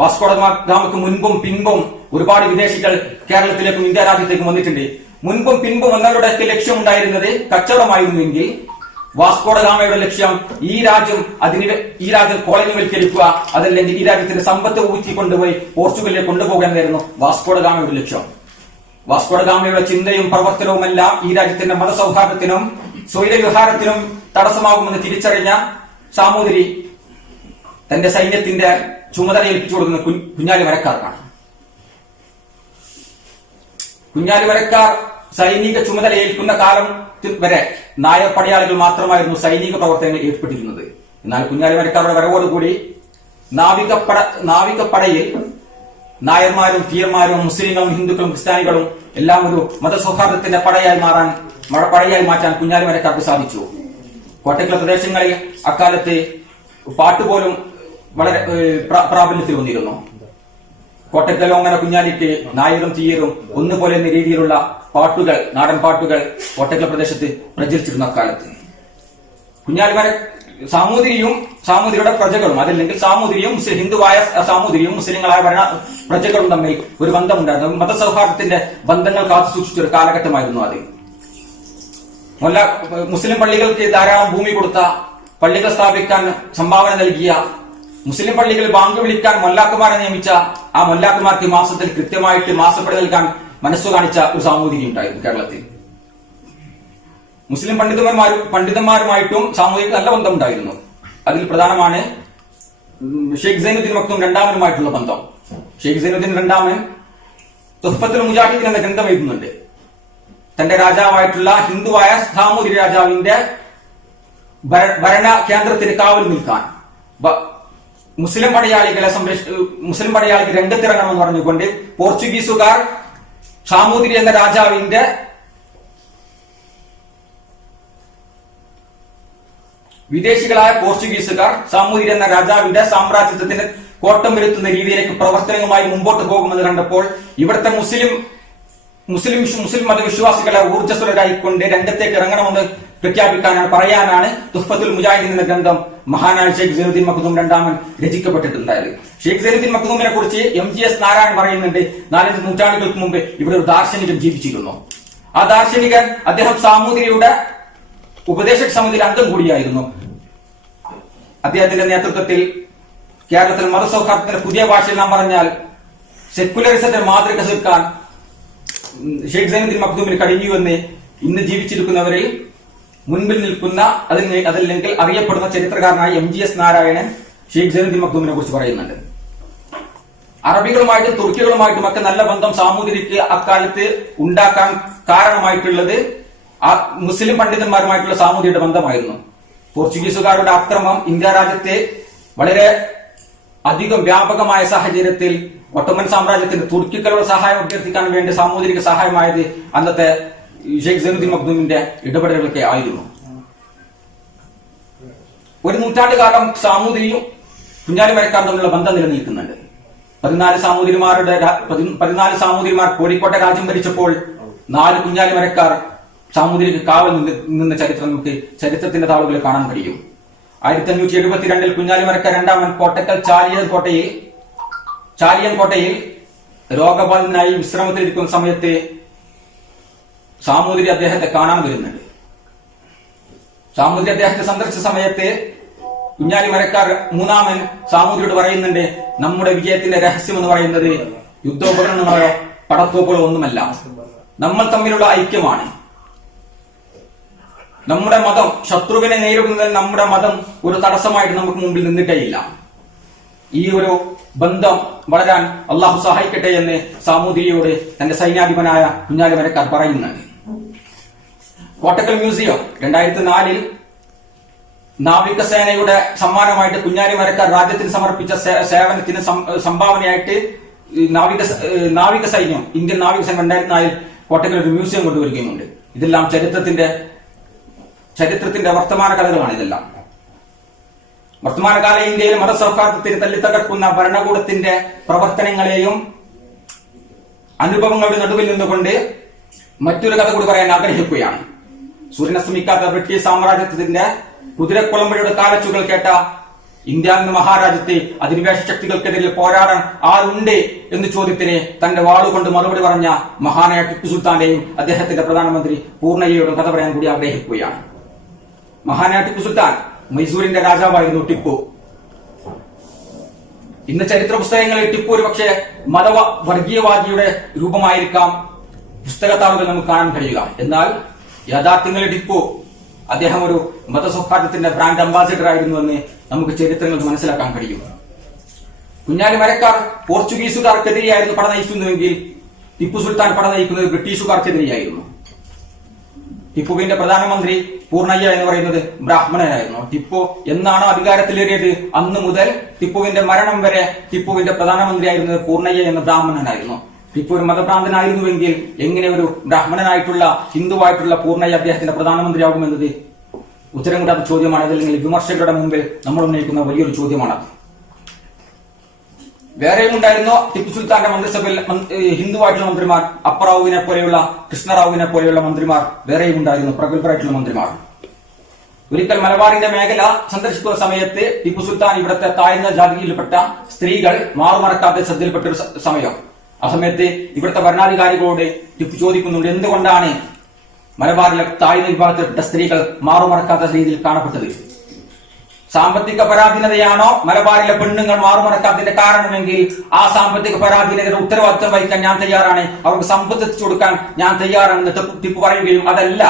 വാസ്കോഡഗാമക്ക് മുൻപും പിൻപും ഒരുപാട് വിദേശികൾ കേരളത്തിലേക്കും ഇന്ത്യ രാജ്യത്തേക്കും വന്നിട്ടുണ്ട്. മുൻപും പിൻപും വന്നവരുടെ ലക്ഷ്യമുണ്ടായിരുന്നത് കച്ചവടമായിരുന്നുവെങ്കിൽ വാസ്കോഡഗാമയുടെ ലക്ഷ്യം ഈ രാജ്യം കോളനിവൽക്കരിക്കുക, അതല്ലെങ്കിൽ ഈ രാജ്യത്തിന്റെ സമ്പത്ത് ഊറ്റിക്കൊണ്ടുപോയി പോർച്ചുഗലിലേക്ക് കൊണ്ടുപോകാനായിരുന്നു വാസ്കോഡഗാമയുടെ ലക്ഷ്യം. വാസ്കോഡഗാമയുടെ ചിന്തയും പ്രവർത്തനവുമെല്ലാം ഈ രാജ്യത്തിന്റെ മതസൗഹാർദ്ദത്തിനും സ്വൈരവിഹാരത്തിനും തടസ്സമാകുമെന്ന് തിരിച്ചറിഞ്ഞ സാമൂതിരി തന്റെ സൈന്യത്തിന്റെ ചുമതല ഏൽപ്പിച്ചു കൊടുക്കുന്ന കുഞ്ഞാലി മരക്കാർക്കാണ്. കുഞ്ഞാലി മരക്കാർ സൈനിക ചുമതല ഏൽക്കുന്ന കാലം വരെ നായർ പടയാളികൾ മാത്രമായിരുന്നു സൈനിക പ്രവർത്തനങ്ങളിൽ ഏർപ്പെട്ടിരുന്നത്. എന്നാൽ കുഞ്ഞാലി മരക്കാരുടെ വരവോടുകൂടി നാവികപ്പടയിൽ നായർമാരും തീയന്മാരും മുസ്ലിങ്ങളും ഹിന്ദുക്കളും ക്രിസ്ത്യാനികളും എല്ലാം ഒരു മതസൗഹാർദ്ദത്തിന്റെ പടയായി മാറ്റാൻ കുഞ്ഞാലി മരക്കാർക്ക് സാധിച്ചു. കോട്ടക്കുള്ള പ്രദേശങ്ങളിൽ അക്കാലത്ത് പാട്ടുപോലും വളരെ പ്രാബല്യത്തിൽ വന്നിരുന്നു. കോട്ടക്കലോങ്ങന കുഞ്ഞാലിക്ക് നായരും തീയരും ഒന്നുപോലെ എന്ന രീതിയിലുള്ള പാട്ടുകൾ, നാടൻ പാട്ടുകൾ കോട്ടക്കുള്ള പ്രദേശത്ത് പ്രചരിച്ചിരുന്ന അക്കാലത്ത് സാമൂതിരിയുടെ പ്രജകളും, അതല്ലെങ്കിൽ ഹിന്ദുവായ സാമൂതിരിയും മുസ്ലിങ്ങളായ പ്രജകളും തമ്മിൽ ഒരു ബന്ധമുണ്ടായിരുന്നു. മതസൗഹാർദ്ദത്തിന്റെ ബന്ധങ്ങൾ കാത്തു സൂക്ഷിച്ച ഒരു കാലഘട്ടമായിരുന്നു അത്. മുസ്ലിം പള്ളികൾക്ക് ധാരാളം ഭൂമി കൊടുത്ത, പള്ളികൾ സ്ഥാപിക്കാൻ സംഭാവന നൽകിയ, മുസ്ലിം പള്ളികളിൽ ബാങ്ക് വിളിക്കാൻ മൊല്ലാക്കുമാരെ നിയമിച്ച ആ മൊല്ലാക്കുമാർക്ക് മാസത്തിൽ കൃത്യമായിട്ട് മാസപ്പടി നൽകാൻ മനസ്സു കാണിച്ച ഒരു സാമൂതിരി ഉണ്ടായിരുന്നു കേരളത്തിൽ. മുസ്ലിം പണ്ഡിതന്മാരുമായിട്ടും സാമൂഹിക നല്ല ബന്ധമുണ്ടായിരുന്നു. അതിൽ പ്രധാനമാണ് ഷെയ്ഖ് സൈനുദ്ദീൻ മക്തൂം രണ്ടാമനുമായിട്ടുള്ള ബന്ധം. ഷെയ്ഖ് സൈനുദ്ദീൻ രണ്ടാമൻ തുഹ്ഫത്തുൽ മുജാഹിദീൻ എന്ന ഗ്രന്ഥം എഴുതുന്നുണ്ട്. തന്റെ രാജാവായിട്ടുള്ള ഹിന്ദുവായ സാമൂതിരി രാജാവിന്റെ ഭരണ കേന്ദ്രത്തിന് കാവൽ നിൽക്കാൻ മുസ്ലിം പടയാളിക്ക് രംഗത്തിറങ്ങണമെന്ന് പറഞ്ഞുകൊണ്ട് പോർച്ചുഗീസുകാർ സാമൂതിരി എന്ന രാജാവിന്റെ വിദേശികളായ പോർച്ചുഗീസുകാർ സാമൂതിരി എന്ന രാജാവിന്റെ സാമ്രാജ്യത്തിന് കോട്ടം വരുത്തുന്ന രീതിയിലേക്ക് പ്രവർത്തനങ്ങളുമായി മുമ്പോട്ട് പോകുമെന്ന് കണ്ടപ്പോൾ ഇവിടുത്തെ മുസ്ലിം മതവിശ്വാസികളെ ഊർജ്ജസ്വലരായിക്കൊണ്ട് രംഗത്തേക്ക് ഇറങ്ങണമെന്ന് പറയാനാണ് തുഹ്ഫത്തുൽ മുജാഹിദീൻ എന്ന ഗ്രന്ഥം മഹാനായ ഷെയ്ഖ് സൈനുദ്ദീൻ മഖ്ദൂം രണ്ടാമൻ രചിക്കപ്പെട്ടിട്ടുണ്ടായത്. ഷെയ്ഖ് സൈനുദ്ദീൻ മഖ്ദൂമിനെ കുറിച്ച് MGS നാരായൺ പറയുന്നുണ്ട്, 4 നൂറ്റാണ്ടുകൾക്ക് മുമ്പ് ഇവിടെ ഒരു ദാർശനികൻ ജീവിച്ചിരുന്നു. ആ ദാർശനികൻ അദ്ദേഹം സാമൂതിരിയുടെ ഉപദേശക സമിതിയിൽ അംഗം കൂടിയായിരുന്നു. അദ്ദേഹത്തിന്റെ നേതൃത്വത്തിൽ കേരളത്തിൽ മതസൗഹാർദ്ദത്തിന്റെ പുതിയ ഭാഷയിൽ നാം പറഞ്ഞാൽ സെക്കുലറിസത്തിന്റെ മാതൃക തീർക്കാൻ ഷെയ്ഖ് സൈനുദ്ദീൻ മഖ്ദൂമിന് കഴിഞ്ഞുവെന്ന് ഇന്ന് ജീവിച്ചിരിക്കുന്നവരിൽ മുൻപിൽ നിൽക്കുന്ന അതല്ലെങ്കിൽ അറിയപ്പെടുന്ന ചരിത്രകാരനായ MGS നാരായണൻ ഷെയ്ഖ് സൈനുദ്ദീൻ മഖ്ദൂമിനെ കുറിച്ച് പറയുന്നുണ്ട്. അറബികളുമായിട്ടും തുർക്കികളുമായിട്ടും ഒക്കെ നല്ല ബന്ധം സാമൂതിരിക്ക് അക്കാലത്ത് ഉണ്ടാക്കാൻ കാരണമായിട്ടുള്ളത് ആ മുസ്ലിം പണ്ഡിതന്മാരുമായിട്ടുള്ള സാമൂതിരിയുടെ ബന്ധമായിരുന്നു. പോർച്ചുഗീസുകാരുടെ ആക്രമണം ഇന്ത്യ രാജ്യത്തെ വളരെ അധികം വ്യാപകമായ സാഹചര്യത്തിൽ ഒട്ടോമൻ സാമ്രാജ്യത്തിന് തുർക്കികളുടെ സഹായം അഭ്യർത്ഥിക്കാൻ വേണ്ടി സാമൂതിരിക്ക് സഹായമായത് അന്നത്തെ ഷെയ്ഖ് സൈനുദ്ദീൻ മഖ്ദൂമിന്റെ ഇടപെടലുകളൊക്കെ ആയിരുന്നു. ഒരു നൂറ്റാണ്ട് കാലം സാമൂതിരിയും കുഞ്ഞാലിമരക്കാർ തമ്മിലുള്ള ബന്ധം നിലനിൽക്കുന്നുണ്ട്. 14 സാമൂതിരിമാർ കോഴിക്കോട്ടെ രാജ്യം ഭരിച്ചപ്പോൾ 4 കുഞ്ഞാലിമരക്കാർ സാമൂതിരിക്ക് കാവൽ നിന്ന ചരിത്രം നമുക്ക് ചരിത്രത്തിന്റെ താളുകളിൽ കാണാൻ കഴിയും. 1572 കുഞ്ഞാലിമരക്കാർ രണ്ടാമൻ കോട്ടക്കൽ ചാലിയൻ കോട്ടയിൽ രോഗബാധിതനായി വിശ്രമത്തിലിരിക്കുന്ന സമയത്ത് സാമൂതിരി അദ്ദേഹത്തെ കാണാൻ വരുന്നുണ്ട്. സാമൂതിരി അദ്ദേഹത്തെ സന്ദർശിച്ച സമയത്ത് കുഞ്ഞാലിമരക്കാർ മൂന്നാമൻ സാമൂതിരിയോട് പറയുന്നുണ്ട്, നമ്മുടെ വിജയത്തിന്റെ രഹസ്യം എന്ന് പറയുന്നത് യുദ്ധോപകരണങ്ങളോ പടത്തോപ്പുകളോ ഒന്നുമല്ല, നമ്മൾ തമ്മിലുള്ള ഐക്യമാണ്. നമ്മുടെ മതം ശത്രുവിനെ നേരിടുന്നതിൽ നമ്മുടെ മതം ഒരു തടസ്സമായിട്ട് നമുക്ക് മുമ്പിൽ നിന്നിട്ടേയില്ല. ഈ ഒരു ബന്ധം വളരാൻ അള്ളാഹു സഹായിക്കട്ടെ എന്ന് സാമൂതിരിയോട് തന്റെ സൈന്യാധിപനായ കുഞ്ഞാലിമരക്കാർ പറയുന്നുണ്ട്. കോട്ടക്കൽ മ്യൂസിയം 2004 നാവികസേനയുടെ സമ്മാനമായിട്ട് കുഞ്ഞാലിമരക്കാർ രാജ്യത്തിന് സമർപ്പിച്ച സേവനത്തിന് സംഭാവനയായിട്ട് നാവിക സൈന്യം, ഇന്ത്യൻ നാവികസേന 2004 കോട്ടക്കൽ ഒരു മ്യൂസിയം കൊണ്ടുവരികയുമുണ്ട്. ഇതെല്ലാം ചരിത്രത്തിന്റെ വർത്തമാന കഥകളാണ്. ഇതെല്ലാം വർത്തമാനകാല ഇന്ത്യയിൽ മതസൗഹാർദ്ദത്തിന് തല്ലിത്തകർക്കുന്ന ഭരണകൂടത്തിന്റെ പ്രവർത്തനങ്ങളെയും അനുഭവങ്ങളുടെ നടുവിൽ നിന്നുകൊണ്ട് മറ്റൊരു കഥ കൂടി പറയാൻ ആഗ്രഹിക്കുകയാണ്. സൂര്യനസ്തമിക്കാത്ത ബ്രിട്ടീഷ് സാമ്രാജ്യത്തിന്റെ കുതിരക്കുളമ്പടിയുടെ കാലച്ചുകൾ കേട്ട ഇന്ത്യ എന്ന മഹാരാജ്യത്തെ അധിനിവേശ ശക്തികൾക്കെതിരെ പോരാടാൻ ആരുണ്ട് എന്ന ചോദ്യത്തിന് തന്റെ വാളുകൊണ്ട് മറുപടി പറഞ്ഞ മഹാനായ ടിപ്പു സുൽത്താന്റെയും അദ്ദേഹത്തിന്റെ പ്രധാനമന്ത്രി പൂർണ്ണയ്യയോടും കഥ പറയാൻ കൂടി ആഗ്രഹിക്കുകയാണ്. മഹാനായ ടിപ്പു സുൽത്താൻ മൈസൂരിന്റെ രാജാവായിരുന്നു ടിപ്പു. ഇന്ന് ചരിത്ര പുസ്തകങ്ങളിൽ ടിപ്പു ഒരു പക്ഷേ വർഗീയവാദിയുടെ രൂപമായിരിക്കാം പുസ്തകത്താളുകൾ നമുക്ക് കാണാൻ കഴിയുക. എന്നാൽ യഥാർത്ഥങ്ങളിൽ ടിപ്പു അദ്ദേഹം ഒരു മതസൗഹാർദ്ദത്തിന്റെ ബ്രാൻഡ് അംബാസിഡർ ആയിരുന്നുവെന്ന് നമുക്ക് ചരിത്രങ്ങൾ മനസ്സിലാക്കാൻ കഴിയും. കുഞ്ഞാലിമരക്കാർ പോർച്ചുഗീസുകാർക്കെതിരെയായിരുന്നു പട നയിക്കുന്നുവെങ്കിൽ ടിപ്പു സുൽത്താൻ പട നയിക്കുന്നത് ബ്രിട്ടീഷുകാർക്കെതിരെയായിരുന്നു. ടിപ്പുവിന്റെ പ്രധാനമന്ത്രി പൂർണ്ണയ്യ എന്ന് പറയുന്നത് ബ്രാഹ്മണനായിരുന്നു. ടിപ്പു എന്നാണോ അധികാരത്തിലേറിയത് അന്ന് മുതൽ ടിപ്പുവിന്റെ മരണം വരെ ടിപ്പുവിന്റെ പ്രധാനമന്ത്രിയായിരുന്നത് പൂർണ്ണയ്യ എന്ന ബ്രാഹ്മണനായിരുന്നു. ടിപ്പു ഒരു മതഭ്രാന്തനായിരുന്നുവെങ്കിൽ എങ്ങനെ ഒരു ബ്രാഹ്മണനായിട്ടുള്ള ഹിന്ദുവായിട്ടുള്ള പൂർണ്ണയ്യ അദ്ദേഹത്തിന്റെ പ്രധാനമന്ത്രിയാകുമെന്നത് ഉത്തരം കൂടാത്ത ചോദ്യമാണ്. അതല്ലെങ്കിൽ വിമർശകരുടെ മുമ്പിൽ നമ്മൾ ഉന്നയിക്കുന്ന വലിയൊരു ചോദ്യമാണ്. വേറെയും ഉണ്ടായിരുന്നു ടിപ്പു സുൽത്താന്റെ മന്ത്രിസഭയിൽ ഹിന്ദുവായിട്ടുള്ള മന്ത്രിമാർ. അപ്പറാവുവിനെ പോലെയുള്ള കൃഷ്ണറാവുവിനെ പോലെയുള്ള മന്ത്രിമാർ വേറെയും ഉണ്ടായിരുന്നു, പ്രഗത്ഭരായിട്ടുള്ള മന്ത്രിമാർ. ഒരിക്കൽ മലബാറിന്റെ മേഖല സന്ദർശിക്കുന്ന സമയത്ത് ടിപ്പു സുൽത്താൻ ഇവിടുത്തെ താഴ്ന്ന ജാതിയിൽപ്പെട്ട സ്ത്രീകൾ മാറുമറക്കാതെ ശ്രദ്ധയിൽപ്പെട്ട ഒരു സമയം. ആ സമയത്ത് ഇവിടുത്തെ ഭരണാധികാരികളോട് ടിപ്പു ചോദിക്കുന്നുണ്ട്, എന്തുകൊണ്ടാണ് മലബാറിലെ താഴ്ന്ന വിഭാഗത്തിൽപ്പെട്ട സ്ത്രീകൾ മാറുമറക്കാത്ത രീതിയിൽ കാണപ്പെട്ടത്? സാമ്പത്തിക പരാധീനതയാണോ മലബാറിലെ പെണ്ണുങ്ങൾ മാറുമറക്കാത്തതിന്റെ കാരണമെങ്കിൽ ആ സാമ്പത്തിക പരാധീനതയുടെ ഉത്തരവാദിത്വം വഹിക്കാൻ ഞാൻ തയ്യാറാണ്, അവർക്ക് സമ്പത്ത് എത്തിച്ചു കൊടുക്കാൻ ഞാൻ തയ്യാറാണെന്ന് ടിപ്പു പറയുകയും അതല്ല,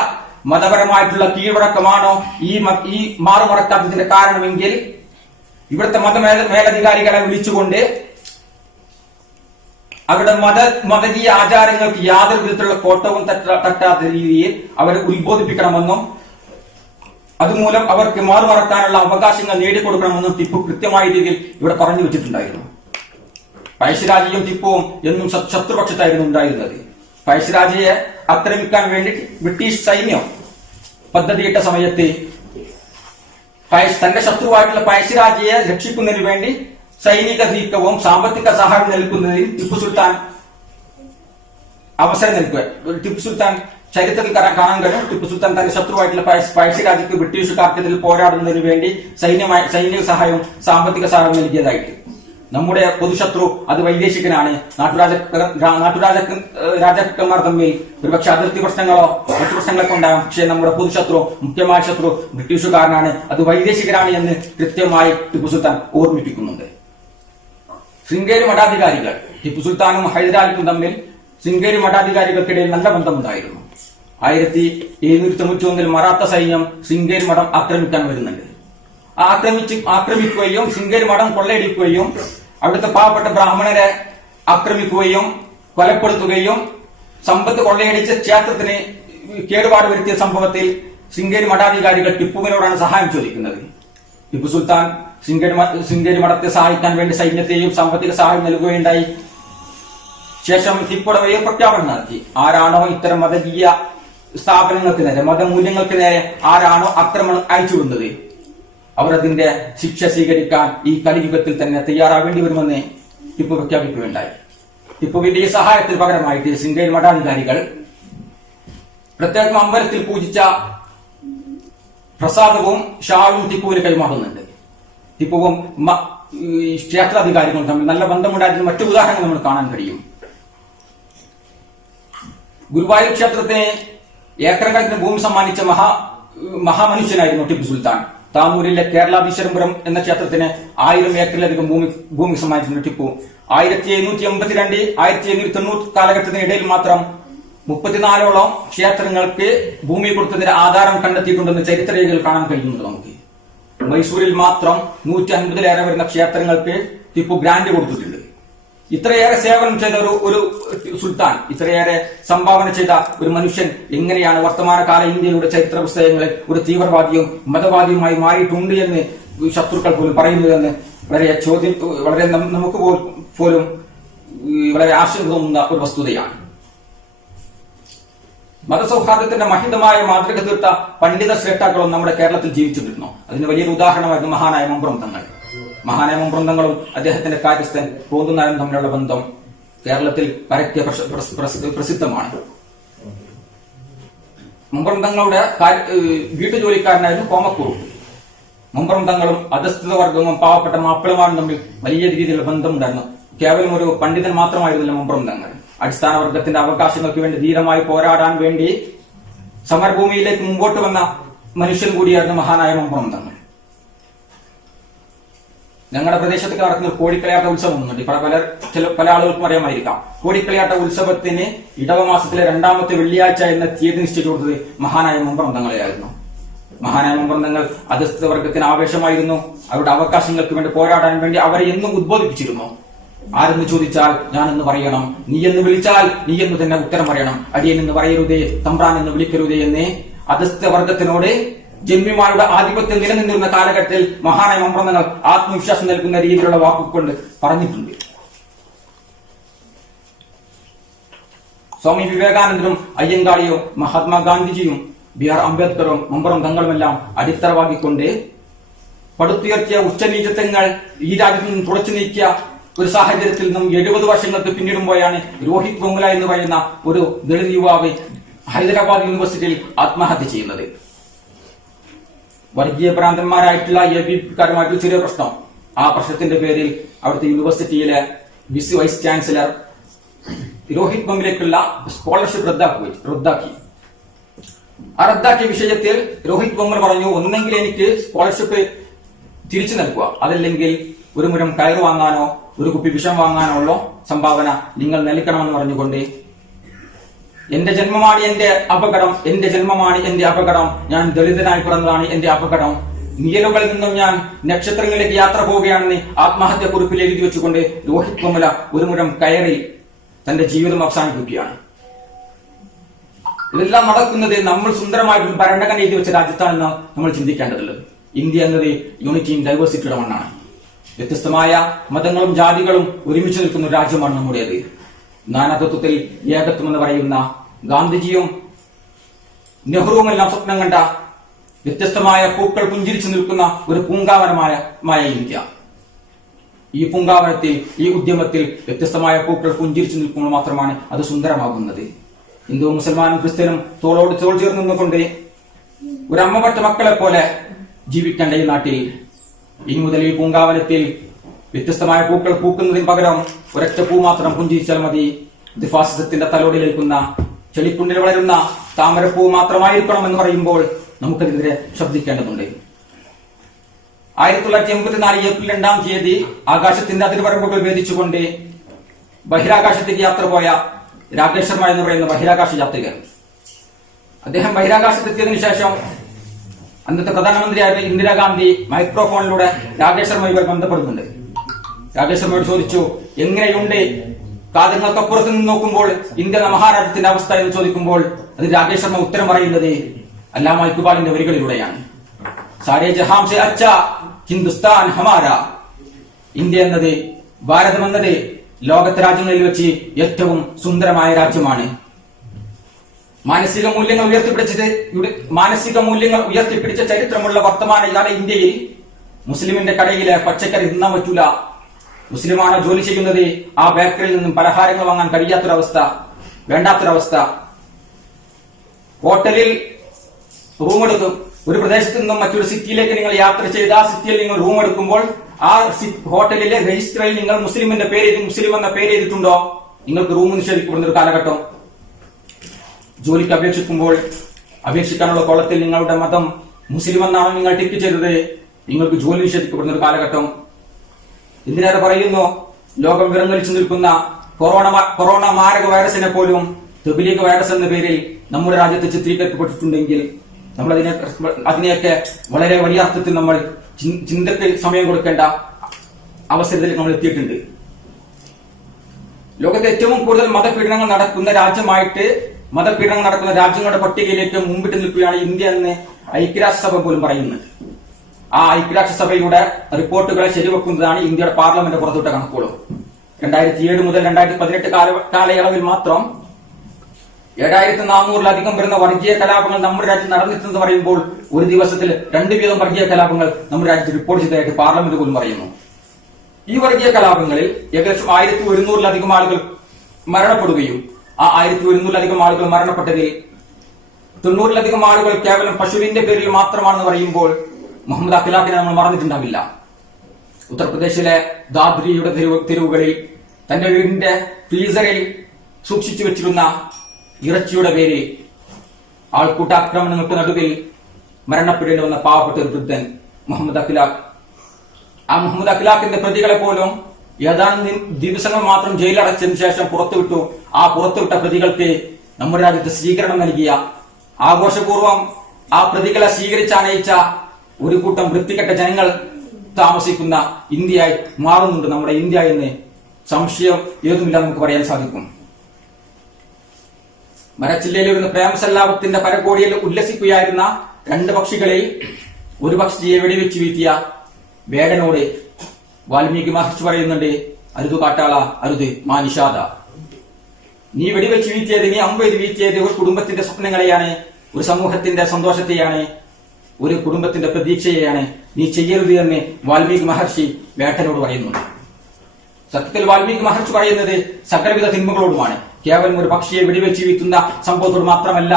മതപരമായിട്ടുള്ള കീഴ്വഴക്കമാണോ ഈ മാറുമറക്കാത്തതിന്റെ കാരണമെങ്കിൽ ഇവിടുത്തെ മേലധികാരികളെ വിളിച്ചുകൊണ്ട് അവരുടെ മതകീയ ആചാരങ്ങൾക്ക് യാതൊരു വിധത്തിലുള്ള കോട്ടവും തട്ടാത്ത രീതിയിൽ അവരെ ഉത്ബോധിപ്പിക്കണമെന്നും അതുമൂലം അവർക്ക് മാറുമറക്കാനുള്ള അവകാശങ്ങൾ നേടിക്കൊടുക്കണമെന്നും ടിപ്പു കൃത്യമായ രീതിയിൽ ഇവിടെ പറഞ്ഞു വെച്ചിട്ടുണ്ടായിരുന്നു. പഴശ്ശിരാജയും ടിപ്പുവും എന്നും ശത്രുപക്ഷത്തായിരുന്നു ഉണ്ടായിരുന്നത്. പഴശ്ശിരാജയെ ആക്രമിക്കാൻ വേണ്ടി ബ്രിട്ടീഷ് സൈന്യം പദ്ധതിയിട്ട സമയത്ത് തന്റെ ശത്രുവായിട്ടുള്ള പഴശ്ശിരാജയെ രക്ഷിക്കുന്നതിന് വേണ്ടി സൈനിക നീക്കവും സാമ്പത്തിക സഹായം നൽകുന്നതിൽ ടിപ്പു സുൽത്താൻ അവസരം നൽകുക. ടിപ്പു സുൽത്താൻ ചരിത്രത്തിൽ കാണാൻ കഴിയും. ടിപ്പു സുൽത്താൻ തന്റെ ശത്രുവായിട്ടുള്ള പഴശ്ശിരാജയ്ക്ക് ബ്രിട്ടീഷുകാർക്കെതിരെ പോരാടുന്നതിന് വേണ്ടി സൈനിക സഹായവും സാമ്പത്തിക സഹായവും നൽകിയതായിട്ട്. നമ്മുടെ പൊതുശത്രു അത് വൈദേശികനാണ്. രാജാക്കന്മാർ തമ്മിൽ ഒരുപക്ഷെ അതിർത്തി പ്രശ്നങ്ങളോ മറ്റു പ്രശ്നങ്ങളൊക്കെ ഉണ്ടാകും. പക്ഷേ നമ്മുടെ പൊതുശത്രു, മുഖ്യമായ ശത്രു ബ്രിട്ടീഷുകാരനാണ്, അത് വൈദേശികനാണ് എന്ന് കൃത്യമായി ടിപ്പു സുൽത്താൻ ഓർമ്മിപ്പിക്കുന്നുണ്ട്. ശൃംഗേരി മഠാധികാരികൾ ടിപ്പു സുൽത്താനും ഹൈദരാലിക്കും തമ്മിൽ ശൃംഗേരി മഠാധികാരികൾക്കിടയിൽ നല്ല ബന്ധമുണ്ടായിരുന്നു. 1791 മറാത്ത സൈന്യം ശൃംഗേരി മഠം ആക്രമിക്കാൻ വരുന്നുണ്ട്. ആക്രമിക്കുകയും ശൃംഗേരി മഠം കൊള്ളയടിക്കുകയും അവിടുത്തെ പാവപ്പെട്ട ബ്രാഹ്മണരെ ആക്രമിക്കുകയും കൊലപ്പെടുത്തുകയും സമ്പത്ത് കൊള്ളയടിച്ച് ക്ഷേത്രത്തിന് കേടുപാട് വരുത്തിയ സംഭവത്തിൽ ശൃംഗേരി മഠാധികാരികൾ ടിപ്പുവിനോടാണ് സഹായം ചോദിക്കുന്നത്. ടിപ്പു സുൽത്താൻ ശൃംഗേരി മഠത്തെ സഹായിക്കാൻ വേണ്ടി സൈന്യത്തെയും സാമ്പത്തിക സഹായം നൽകുകയുണ്ടായി. ശേഷം ടിപ്പുയുടെ വലിയ പ്രഖ്യാപനം നടത്തി. ആരാണോ ഇത്തരം മതകീയ സ്ഥാപനങ്ങൾക്ക് നേരെ, മതമൂല്യങ്ങൾക്ക് നേരെ ആരാണോ ആക്രമണം അയച്ചുവിടുന്നത് അവർ അതിന്റെ ശിക്ഷ സ്വീകരിക്കാൻ ഈ കലിയുഗത്തിൽ തന്നെ തയ്യാറാവേണ്ടി വരുമെന്ന് ടിപ്പു പ്രഖ്യാപിക്കുകയുണ്ടായി. ടിപ്പുവിന്റെ ഈ സഹായത്തിന് പകരമായിട്ട് സിംഗൈൽ മഠാധികാരികൾ പ്രത്യേകം അമ്പലത്തിൽ പൂജിച്ച പ്രസാദവും ഷാളും ടിപ്പുവിന് കൈമാറുന്നുണ്ട്. ടിപ്പുവും ക്ഷേത്രാധികാരികളും തമ്മിൽ നല്ല ബന്ധമുണ്ടായിരുന്ന മറ്റു ഉദാഹരണങ്ങൾ നമ്മൾ കാണാൻ കഴിയും. ഗുരുവായൂർ ക്ഷേത്രത്തിന് ഏക്കർ കണക്കിന് ഭൂമി സമ്മാനിച്ച മഹാമനുഷ്യനായിരുന്നു ടിപ്പു സുൽത്താൻ. താനൂരിലെ കേരളാധീശ്വരപുരം എന്ന ക്ഷേത്രത്തിന് 1000 ഏക്കറിലധികം ഭൂമി സമ്മാനിച്ചിരുന്ന ടിപ്പു 1782 1790 കാലഘട്ടത്തിനിടയിൽ മാത്രം 34ഓളം ക്ഷേത്രങ്ങൾക്ക് ഭൂമി കൊടുത്തതിന്റെ ആധാരം കണ്ടെത്തിയിട്ടുണ്ടെന്ന് ചരിത്രരേഖകൾ കാണാൻ കഴിയുന്നുണ്ട്. നമുക്ക് മൈസൂരിൽ മാത്രം 150-ലേറെ വരുന്ന ക്ഷേത്രങ്ങൾക്ക് ടിപ്പു ഗ്രാന്റ് കൊടുത്തിട്ടുണ്ട്. ഇത്രയേറെ സേവനം ചെയ്ത ഒരു സുൽത്താൻ, ഇത്രയേറെ സംഭാവന ചെയ്ത ഒരു മനുഷ്യൻ എങ്ങനെയാണ് വർത്തമാനകാല ഇന്ത്യയുടെ ചരിത്ര പുസ്തകങ്ങളിൽ ഒരു തീവ്രവാദിയും മതവാദിയുമായി മാറിയിട്ടുണ്ട് എന്ന് ശത്രുക്കൾ പോലും പറയുന്നതെന്ന് വളരെ നമുക്ക് പോലും വളരെ ആശങ്ക തോന്നുന്ന ഒരു വസ്തുതയാണ്. മതസൗഹാർദ്ദത്തിന്റെ മഹിതമായ മാതൃക തീർത്ത പണ്ഡിത ശ്രേഷ്ഠാക്കളും നമ്മുടെ കേരളത്തിൽ ജീവിച്ചിരുന്നു. അതിന് വലിയൊരു ഉദാഹരണമായിരുന്നു മഹാനായ മമ്പുറം തങ്ങൾ. മഹാനായ മമ്പുറം തങ്ങളും അദ്ദേഹത്തിന്റെ കാര്യസ്ഥൻ പോന്തുനാരും തമ്മിലുള്ള ബന്ധം കേരളത്തിൽ പരക്കെ പ്രസിദ്ധമാണ്. മമ്പുറം തങ്ങളുടെ വീട്ടുജോലിക്കാരനായിരുന്നു കോമക്കുറുപ്പ്. മമ്പുറം തങ്ങളും അധസ്ഥിത വർഗവും പാവപ്പെട്ട മാപ്പിളമാരും തമ്മിൽ വലിയ രീതിയിലുള്ള ബന്ധമുണ്ടായിരുന്നു. കേവലം ഒരു പണ്ഡിതൻ മാത്രമായിരുന്നില്ല മമ്പുറം തങ്ങൾ. അടിസ്ഥാന വർഗത്തിന്റെ അവകാശങ്ങൾക്ക് വേണ്ടി ധീരമായി പോരാടാൻ വേണ്ടി സമരഭൂമിയിലേക്ക് മുമ്പോട്ട് വന്ന മനുഷ്യൻ കൂടിയായിരുന്നു മഹാനായ മമ്പുറം തങ്ങൾ. ഞങ്ങളുടെ പ്രദേശത്ത് നടക്കുന്ന ഒരു കോടിക്കളിയാട്ട ഉത്സവം ഒന്നുണ്ട്. പല ആളുകൾക്കും അറിയാമായിരിക്കാം. കോടിക്കളിയാട്ട ഉത്സവത്തിന് ഇടവമാസത്തിലെ 2ാമത്തെ വെള്ളിയാഴ്ച എന്ന തീയതി നിശ്ചയിച്ചു കൊടുത്തത് മഹാനായ മമ്പുറം തങ്ങളെയായിരുന്നു. മഹാനായ മമ്പുറം തങ്ങൾ അധസ്ഥിത വർഗത്തിന് ആവേശമായിരുന്നു. അവരുടെ അവകാശങ്ങൾക്ക് വേണ്ടി പോരാടാൻ വേണ്ടി അവരെ എന്നും ഉദ്ബോധിപ്പിച്ചിരുന്നു. ആരെന്ന് ചോദിച്ചാൽ ഞാനെന്ന് പറയണം, നീ എന്ന് വിളിച്ചാൽ നീ എന്ന് തന്നെ ഉത്തരം പറയണം, അടിയൻ എന്ന് പറയരുതേ, തമ്പ്രാൻ എന്ന് വിളിക്കരുതേ എന്ന് അധസ്ഥിത വർഗത്തിനോട് ജന്മിമാരുടെ ആധിപത്യം നിലനിന്നിരുന്ന കാലഘട്ടത്തിൽ മഹാനായ മമ്പുറം തങ്ങൾ ആത്മവിശ്വാസം നൽകുന്ന രീതിയിലുള്ള വാക്കുകൊണ്ട് പറഞ്ഞിട്ടുണ്ട്. സ്വാമി വിവേകാനന്ദനും അയ്യങ്കാളിയും മഹാത്മാഗാന്ധിജിയും ബി.ആർ. അംബേദ്കറും മമ്പുറം തങ്ങളുമെല്ലാം അടിത്തറവാക്കിക്കൊണ്ട് പടുത്തുയർത്തിയ ഉച്ചനീചത്വങ്ങൾ ഈ രാജ്യത്ത് നിന്നും തുടച്ചു നീക്കിയ ഒരു സാഹചര്യത്തിൽ നിന്നും 70 വർഷങ്ങൾക്ക് പിന്നിടുമ്പോഴാണ് രോഹിത് വെമുല എന്ന് പറയുന്ന ഒരു ദളിത് യുവാവ് ഹൈദരാബാദ് യൂണിവേഴ്സിറ്റിയിൽ ആത്മഹത്യ ചെയ്യുന്നത്. വർഗീയ ഭ്രാന്തന്മാരായിട്ടുള്ള എബിക്കാരുമായിട്ടുള്ള ചെറിയ പ്രശ്നം. ആ പ്രശ്നത്തിന്റെ പേരിൽ അവിടുത്തെ യൂണിവേഴ്സിറ്റിയിലെ വൈസ് ചാൻസലർ രോഹിത് വെമുലയ്ക്കുള്ള സ്കോളർഷിപ്പ് റദ്ദാക്കി. ആ റദ്ദാക്കിയ വിഷയത്തിൽ രോഹിത് വെമുല പറഞ്ഞു, ഒന്നെങ്കിൽ എനിക്ക് സ്കോളർഷിപ്പ് തിരിച്ചു നൽകുക, അതല്ലെങ്കിൽ ഒരു മുഴം കയറ് വാങ്ങാനോ ഒരു കുപ്പി വിഷം വാങ്ങാനോ ഉള്ള സംഭാവന നിങ്ങൾ നൽകണമെന്ന് പറഞ്ഞുകൊണ്ട് എന്റെ ജന്മമാണ് എന്റെ അപകടം, എന്റെ ജന്മമാണ് എന്റെ അപകടം, ഞാൻ ദളിതനായി പിറന്നതാണ് എന്റെ അപകടം, നിഴലുകളിൽ നിന്നും ഞാൻ നക്ഷത്രങ്ങളിലേക്ക് യാത്ര പോവുകയാണെന്ന് ആത്മഹത്യ കുറിപ്പിൽ എഴുതി വെച്ചുകൊണ്ട് രോഹിത് വെമുല ഒരു മുഴം കയറി തന്റെ ജീവിതം അവസാനിപ്പിക്കുകയാണ്. ഇതെല്ലാം നടക്കുന്നത് നമ്മൾ സുന്ദരമായിട്ട് ഭരണഘടന എഴുതി വെച്ച രാജ്യത്താണെന്ന് നമ്മൾ ചിന്തിക്കേണ്ടതുള്ളത്. ഇന്ത്യ എന്നത് യൂണിറ്റി ഇൻ ഡൈവേഴ്സിറ്റിയുടെ മണ്ണാണ്. വ്യത്യസ്തമായ മതങ്ങളും ജാതികളും ഒരുമിച്ച് നിൽക്കുന്ന രാജ്യമാണ് നമ്മുടേത്. നാനാത്വത്തിൽ ഏകത്വം എന്ന് പറയുന്ന ഗാന്ധിജിയും നെഹ്റുവുമെല്ലാം സ്വപ്നം കണ്ട വ്യത്യസ്തമായ പൂക്കൾ പുഞ്ചിരിച്ചു നിൽക്കുന്ന ഒരു പൂങ്കാവനമായ ഇന്ത്യ. ഈ പൂങ്കാവനത്തിൽ, ഈ ഉദ്യമത്തിൽ വ്യത്യസ്തമായ പൂക്കൾ പുഞ്ചിരിച്ചു നിൽക്കുമ്പോൾ മാത്രമാണ് അത് സുന്ദരമാകുന്നത്. ഹിന്ദു മുസൽമാനും ക്രിസ്ത്യനും തോളോട് തോൾ ചേർന്ന് നിന്നുകൊണ്ട് ഒരു അമ്മ പറ്റ മക്കളെ പോലെ ജീവിക്കേണ്ട ഈ നാട്ടിൽ ഇനി മുതൽ ഈ പൂങ്കാവനത്തിൽ വ്യത്യസ്തമായ പൂക്കൾ പൂക്കുന്നതിന് പകരം ഒരൊറ്റ പൂ മാത്രം പുഞ്ചിരിച്ചാൽ മതി. ഇത് ഫാസിസത്തിന്റെ തലോടിലേക്കുന്ന ചെളിക്കുണ്ടിൽ വളരുന്ന താമരപ്പൂ മാത്രമായിരിക്കണം എന്ന് പറയുമ്പോൾ നമുക്കതിനെതിരെ ശബ്ദിക്കേണ്ടതുണ്ട്. 1984 ഏപ്രിൽ 2-ാം തീയതി ആകാശത്തിന്റെ അതിർവരമ്പുകൾ ഭേദിച്ചുകൊണ്ട് ബഹിരാകാശത്തേക്ക് യാത്ര പോയ രാകേഷ് ശർമ്മ എന്ന് പറയുന്ന ബഹിരാകാശ യാത്രികൻ, അദ്ദേഹം ബഹിരാകാശത്തെത്തിയതിനു ശേഷം അന്നത്തെ പ്രധാനമന്ത്രിയായ ഇന്ദിരാഗാന്ധി മൈക്രോഫോണിലൂടെ രാകേഷ് ശർമ്മയുമായി ബന്ധപ്പെടുന്നുണ്ട്. രാകേഷ് ശർമ്മയോട് ചോദിച്ചു, എങ്ങനെയുണ്ട് കാതങ്ങൾക്കപ്പുറത്ത് നിന്ന് നോക്കുമ്പോൾ ഇന്ത്യ മഹാരാജ്യത്തിന്റെ അവസ്ഥ എന്ന് ചോദിക്കുമ്പോൾ അത് രാകേഷ് ശർമ്മ ഉത്തരം പറയുന്നത് അല്ലാമ ഇക്ബാലിന്റെ വരികളിലൂടെയാണ്. സാരേ ജഹാം സെ അച്ഛാ ഹിന്ദുസ്ഥാൻ ഹമാര. ഇന്ത്യ എന്നത്, ഭാരതം എന്നത് ലോകത്തെ രാജ്യങ്ങളിൽ വെച്ച് ഏറ്റവും സുന്ദരമായ രാജ്യമാണ്. മാനസിക മൂല്യങ്ങൾ ഉയർത്തിപ്പിടിച്ച ചരിത്രമുള്ള വർത്തമാനകാല ഇന്ത്യയിൽ മുസ്ലിമിന്റെ കടയിലെ പച്ചക്കറി തിന്നാൻ പറ്റൂല. മുസ്ലിമാണോ ജോലി ചെയ്യുന്നത്, ആ ബേക്കറിയിൽ നിന്നും പലഹാരങ്ങൾ വാങ്ങാൻ കഴിയാത്തൊരവസ്ഥ, വേണ്ടാത്തൊരവസ്ഥ. ഹോട്ടലിൽ റൂം എടുക്കും. ഒരു പ്രദേശത്ത് നിന്നും മറ്റൊരു സിറ്റിയിലേക്ക് നിങ്ങൾ യാത്ര ചെയ്ത് ആ സിറ്റിയിൽ നിങ്ങൾ റൂം എടുക്കുമ്പോൾ ആ ഹോട്ടലിലെ രജിസ്റ്ററിൽ നിങ്ങൾ മുസ്ലിമിന്റെ പേര് മുസ്ലിം എന്ന പേര് ചെയ്തിട്ടുണ്ടോ, നിങ്ങൾക്ക് റൂം നിഷേധിക്കപ്പെടുന്ന ഒരു കാലഘട്ടം. ജോലിക്ക് അപേക്ഷിക്കാനുള്ള കോളത്തിൽ നിങ്ങളുടെ മതം മുസ്ലിം എന്നാണോ നിങ്ങൾ ടിക്ക് ചെയ്തത്, നിങ്ങൾക്ക് ജോലി നിഷേധിക്കപ്പെടുന്ന ഒരു കാലഘട്ടം. എന്തിനേറെ പറയുന്നു, ലോകം വിറങ്ങലിച്ചു നിൽക്കുന്ന കൊറോണ മാരക വൈറസിനെ പോലും തബ്ലീഗ് വൈറസ് എന്ന പേരിൽ നമ്മുടെ രാജ്യത്ത് ചിത്രീകരിക്കപ്പെട്ടിട്ടുണ്ടെങ്കിൽ നമ്മൾ അതിനെയൊക്കെ വളരെ വലിയ അർത്ഥത്തിൽ നമ്മൾ ചിന്തയ്ക്ക് സമയം കൊടുക്കേണ്ട അവസരത്തിൽ നമ്മൾ എത്തിയിട്ടുണ്ട്. ലോകത്തെ ഏറ്റവും കൂടുതൽ മതപീഡനങ്ങൾ നടക്കുന്ന രാജ്യങ്ങളുടെ പട്ടികയിലേക്ക് മുമ്പിട്ട് നിൽക്കുകയാണ് ഇന്ത്യ എന്ന് ഐക്യരാഷ്ട്രസഭ പോലും പറയുന്നത്. ആ ഐക്യരാഷ്ട്രസഭയുടെ റിപ്പോർട്ടുകളെ ശരിവെക്കുന്നതാണ് ഇന്ത്യയുടെ പാർലമെന്റ് പുറത്തുവിട്ട കണക്കുകളും. 2007 മുതൽ 2018 കാലയളവിൽ മാത്രം 7400-ലധികം വരുന്ന വർഗീയ കലാപങ്ങൾ നമ്മുടെ രാജ്യത്ത് നടന്നിട്ടെന്ന് പറയുമ്പോൾ ഒരു ദിവസത്തിൽ 2 വീതം വർഗീയ കലാപങ്ങൾ നമ്മുടെ രാജ്യത്ത് റിപ്പോർട്ട് ചെയ്തതായിട്ട് പാർലമെന്റ് പോലും പറയുന്നു. ഈ വർഗീയ കലാപങ്ങളിൽ ഏകദേശം 1100-ലധികം ആളുകൾ മരണപ്പെടുകയും ആ 1100-ലധികം ആളുകൾ മരണപ്പെട്ടതിൽ 90-ലധികം ആളുകൾ കേവലം പശുവിന്റെ പേരിൽ മാത്രമാണെന്ന് പറയുമ്പോൾ മുഹമ്മദ് അഖിലാഖിനെ നമ്മൾ മറന്നിട്ടുണ്ടാവില്ല. ഉത്തർപ്രദേശിലെ ദാദ്രിയുടെ തെരുവുകളിൽ തന്റെ വീടിന്റെ ഫ്രീസറിൽ സൂക്ഷിച്ചു വെച്ചിരുന്ന ഇറച്ചിയുടെ പേരിൽ ആൾക്കൂട്ടാക്രമണങ്ങൾക്ക് നടുവിൽ മരണപ്പെടേണ്ടി വന്ന പാവപ്പെട്ട ഒരു വൃദ്ധൻ മുഹമ്മദ് അഖിലാഖ്. ആ മുഹമ്മദ് അഖിലാഖിന്റെ പ്രതികളെ പോലും ഏതാനും ദിവസങ്ങൾ മാത്രം ജയിലടച്ചതിനു ശേഷം പുറത്തുവിട്ടു. ആ പുറത്തുവിട്ട പ്രതികൾക്ക് നമ്മുടെ രാജ്യത്ത് സ്വീകരണം നൽകിയ, ആഘോഷപൂർവ്വം ആ പ്രതികളെ സ്വീകരിച്ചാനയിച്ച ഒരു കൂട്ടം വൃത്തികെട്ട ജനങ്ങൾ താമസിക്കുന്ന ഇന്ത്യയായി മാറുന്നുണ്ട് നമ്മുടെ ഇന്ത്യ എന്ന് സംശയം ഏതുമില്ല നമുക്ക് പറയാൻ സാധിക്കും. മരച്ചില്ലയിൽ വരുന്ന പ്രേമസല്ലാപത്തിന്റെ പരകോടിയിൽ ഉല്ലസിക്കുകയായിരുന്ന 2 പക്ഷികളിൽ ഒരു പക്ഷിയെ വെടിവെച്ച് വീഴ്ത്തിയ വേടനോട് വാൽമീകി മഹർഷി പറയുന്നുണ്ട്, അരുത് കാട്ടാള, അരുത് മാനിഷാദ. നീ വെടിവെച്ച് വീഴ്ത്തിയത്, നീ അമ്പെയ്ത് വീഴ്ത്തിയത് ഒരു കുടുംബത്തിന്റെ സ്വപ്നങ്ങളെയാണ്, ഒരു സമൂഹത്തിന്റെ സന്തോഷത്തെയാണ്, ഒരു കുടുംബത്തിന്റെ പ്രതീക്ഷയെയാണ്. നീ ചെയ്യരുത് എന്ന് വാൽമീകി മഹർഷി വേട്ടനോട് പറയുന്നുണ്ട്. സത്യത്തിൽ വാൽമീകി മഹർഷി പറയുന്നത് സകലവിധ തിന്മകളോടുമാണ്. കേവലം ഒരു പക്ഷിയെ വെടിവെച്ച് വീഴ്ത്തുന്ന സംഭവത്തോട് മാത്രമല്ല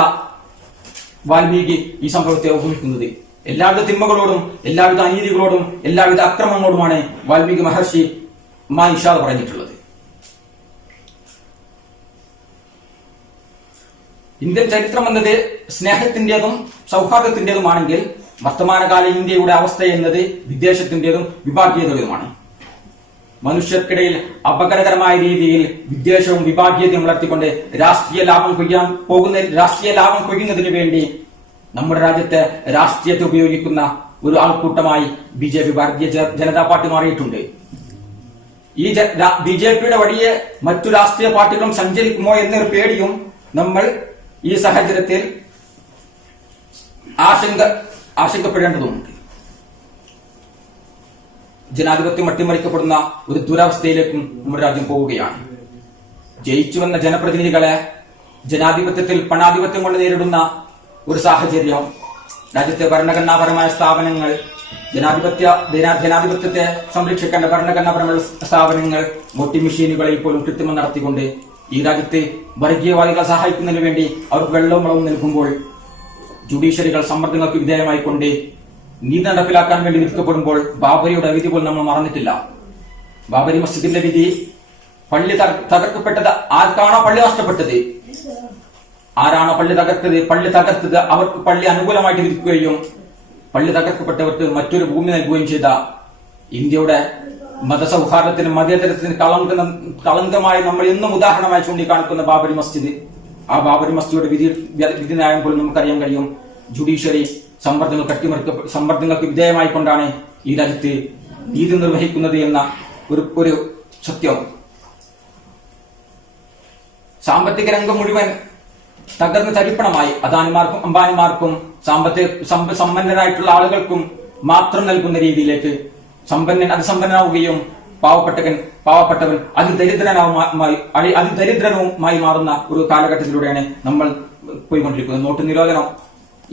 വാൽമീകി ഈ സംഭവത്തെ ഉപയോഗിക്കുന്നത്. എല്ലാവിധ തിന്മകളോടും എല്ലാവിധ അനീതികളോടും എല്ലാവിധ അക്രമങ്ങളോടുമാണ് വാൽമീകി മഹർഷി മാനിഷാദ പറഞ്ഞിട്ടുള്ളത്. ഇന്ത്യൻ ചരിത്രം എന്നത് സ്നേഹത്തിന്റേതും സൗഹാർദ്ദത്തിന്റേതുമാണെങ്കിൽ വർത്തമാനകാല ഇന്ത്യയുടെ അവസ്ഥ എന്നത് വിദ്വേഷത്തിന്റേതും വിഭാഗീയതയുമാണ്. മനുഷ്യർക്കിടയിൽ അപകടകരമായ രീതിയിൽ വിദ്വേഷവും വിഭാഗീയതയും വളർത്തിക്കൊണ്ട് രാഷ്ട്രീയ ലാഭം കൊയ്യുന്നതിന് വേണ്ടി നമ്മുടെ രാജ്യത്തെ രാഷ്ട്രീയത്തെ ഉപയോഗിക്കുന്ന ഒരു ആൾക്കൂട്ടമായി BJP ഭാരതീയ ജനതാ പാർട്ടി മാറിയിട്ടുണ്ട്. ഈ BJPയുടെ വഴിയെ മറ്റു രാഷ്ട്രീയ പാർട്ടികളും സഞ്ചരിക്കുമോ എന്നൊരു പേടിയും നമ്മൾ ഈ സാഹചര്യത്തിൽ ആശങ്കപ്പെടേണ്ടതുണ്ട്. ജനാധിപത്യം അട്ടിമറിക്കപ്പെടുന്ന ഒരു ദുരവസ്ഥയിലേക്കും നമ്മുടെ രാജ്യം പോവുകയാണ്. ജയിച്ചു വന്ന ജനപ്രതിനിധികളെ ജനാധിപത്യത്തിൽ പണാധിപത്യം കൊണ്ട് നേരിടുന്ന ഒരു സാഹചര്യം, രാജ്യത്തെ ഭരണഘടനാപരമായ സ്ഥാപനങ്ങൾ, ജനാധിപത്യത്തെ സംരക്ഷിക്കേണ്ട ഭരണഘടനാപരമായ സ്ഥാപനങ്ങൾ വോട്ടിംഗ് മെഷീനുകളിൽ പോലും കൃത്രിമം നടത്തിക്കൊണ്ട് ഈ രാജ്യത്തെ വർഗീയവാദികളെ സഹായിക്കുന്നതിന് വേണ്ടി അവർക്ക് വെള്ളവും വളവും നൽകുമ്പോൾ ജുഡീഷ്യറികൾ സമ്മർദ്ദങ്ങൾക്ക് വിധേയമായിക്കൊണ്ട് നീതി നടപ്പിലാക്കാൻ വേണ്ടി വിധിക്കപ്പെടുമ്പോൾ ബാബരിയുടെ വിധി പോലും നമ്മൾ മറന്നിട്ടില്ല. ബാബരി മസ്ജിദിന്റെ വിധി, പള്ളി തകർക്കപ്പെട്ടത് ആർക്കാണോ പള്ളി നഷ്ടപ്പെട്ടത്, ആരാണോ പള്ളി തകർത്തത് അവർക്ക് പള്ളി അനുകൂലമായിട്ട് വിധിക്കുകയും പള്ളി തകർക്കപ്പെട്ടവർക്ക് മറ്റൊരു ഭൂമി നൽകുകയും ചെയ്ത ഇന്ത്യയുടെ മതസൗഹാർദ്ദത്തിനും മതേതരത്തിനും കളങ്കമായി നമ്മൾ എന്നും ഉദാഹരണമായി ചൂണ്ടിക്കാണിക്കുന്ന ബാബരി മസ്ജിദ്, ആ ബാബരി മസ്ജിദിയുടെ വിധി ന്യായം പോലും നമുക്കറിയാൻ കഴിയും. ജുഡീഷ്യറി സമ്മർദ്ദങ്ങൾക്ക് വിധേയമായിക്കൊണ്ടാണ് ഈ രാജ്യത്ത് നീതി നിർവഹിക്കുന്നത് എന്ന ഒരു സത്യം. സാമ്പത്തിക രംഗം മുഴുവൻ തകർന്ന് തരിപ്പണമായി അദാനിമാർക്കും അംബാനിമാർക്കും സമ്പന്നരായിട്ടുള്ള ആളുകൾക്കും മാത്രം നൽകുന്ന രീതിയിലേക്ക് സമ്പന്നൻ അതിസമ്പന്നനാവുകയും പാവപ്പെട്ടവൻ അതിദരിദ്രനുമായി മാറുന്ന ഒരു കാലഘട്ടത്തിലൂടെയാണ് നമ്മൾ പോയിക്കൊണ്ടിരിക്കുന്നത്. നോട്ട് നിരോധനം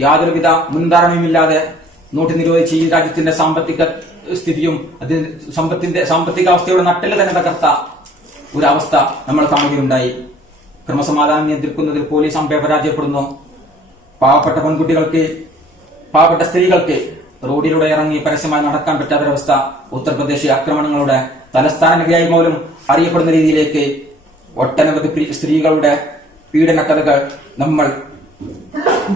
യാതൊരുവിധ മുൻധാരണയുമില്ലാതെ നോട്ട് നിരോധിച്ച് ഈ രാജ്യത്തിന്റെ സാമ്പത്തിക സ്ഥിതിയും അത് സാമ്പത്തിക അവസ്ഥയുടെ നട്ടെല്ല് തന്നെ തകർത്ത ഒരവസ്ഥ നമ്മൾ കാണുകയുണ്ടായി. ക്രമസമാധാനം നിയന്ത്രിക്കുന്നതിൽ പോലീസ് അമ്പെ പരാജയപ്പെടുന്നു. പാവപ്പെട്ട പെൺകുട്ടികൾക്ക്, പാവപ്പെട്ട സ്ത്രീകൾക്ക് റോഡിലൂടെ ഇറങ്ങി പരസ്യമായി നടക്കാൻ പറ്റാത്തൊരവസ്ഥ. ഉത്തർപ്രദേശ് ആക്രമണങ്ങളുടെ തലസ്ഥാനമായി പോലും അറിയപ്പെടുന്ന രീതിയിലേക്ക് ഒട്ടനവധി സ്ത്രീകളുടെ പീഡന കഥകൾ നമ്മൾ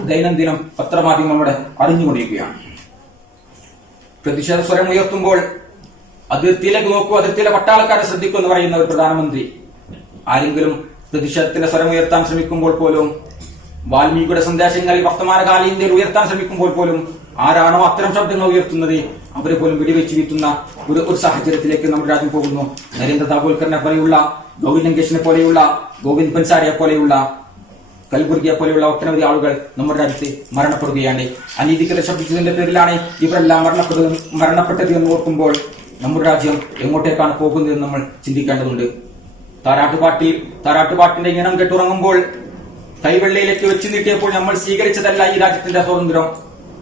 ദൈനംദിനം പത്രമാധ്യമങ്ങളുടെ അറിഞ്ഞുകൊണ്ടിരിക്കുകയാണ്. പ്രതിഷേധ സ്വരം ഉയർത്തുമ്പോൾ അതിർത്തിയിലേക്ക് നോക്കൂ, അതിർത്തിയിലെ പട്ടാളക്കാരെ ശ്രദ്ധിക്കൂ എന്ന് പറയുന്ന ഒരു പ്രധാനമന്ത്രി ആരെങ്കിലും പ്രതിഷേധത്തിന്റെ സ്വരം ഉയർത്താൻ ശ്രമിക്കുമ്പോൾ പോലും, വാൽമീകിയുടെ സന്ദേശങ്ങൾ വർത്തമാനകാല ഇന്ത്യയിൽ ഉയർത്താൻ ശ്രമിക്കുമ്പോൾ പോലും ആരാണോ അത്തരം ശബ്ദങ്ങൾ ഉയർത്തുന്നത് അവരെ പോലും വെടിവെച്ച് വീഴ്ത്തുന്ന ഒരു സാഹചര്യത്തിലേക്ക് നമ്മുടെ രാജ്യം പോകുന്നു. നരേന്ദ്ര ദാബോൽക്കറിനെ പോലെയുള്ള, ഗൗരി ലങ്കേഷിനെ പോലെയുള്ള, ഗോവിന്ദ് പൻസാരിയെ പോലെയുള്ള, കൽബുർഗിയെ പോലെയുള്ള ഒട്ടനവധി ആളുകൾ നമ്മുടെ രാജ്യത്ത് മരണപ്പെടുകയാണ്. അനീതിക്കെതിരെ ശബ്ദിച്ചതിന്റെ പേരിലാണ് ഇവരെല്ലാം മരണപ്പെട്ടത് എന്ന് ഓർക്കുമ്പോൾ നമ്മുടെ രാജ്യം എങ്ങോട്ടേക്കാണ് പോകുന്നതെന്ന് നമ്മൾ ചിന്തിക്കേണ്ടതുണ്ട്. താരാട്ടുപാട്ടിന്റെ ഈണം കെട്ടുറങ്ങുമ്പോൾ കൈവെള്ളയിലേക്ക് വെച്ച് നീട്ടിയപ്പോൾ നമ്മൾ സ്വീകരിച്ചതല്ല ഈ രാജ്യത്തിന്റെ സ്വാതന്ത്ര്യം.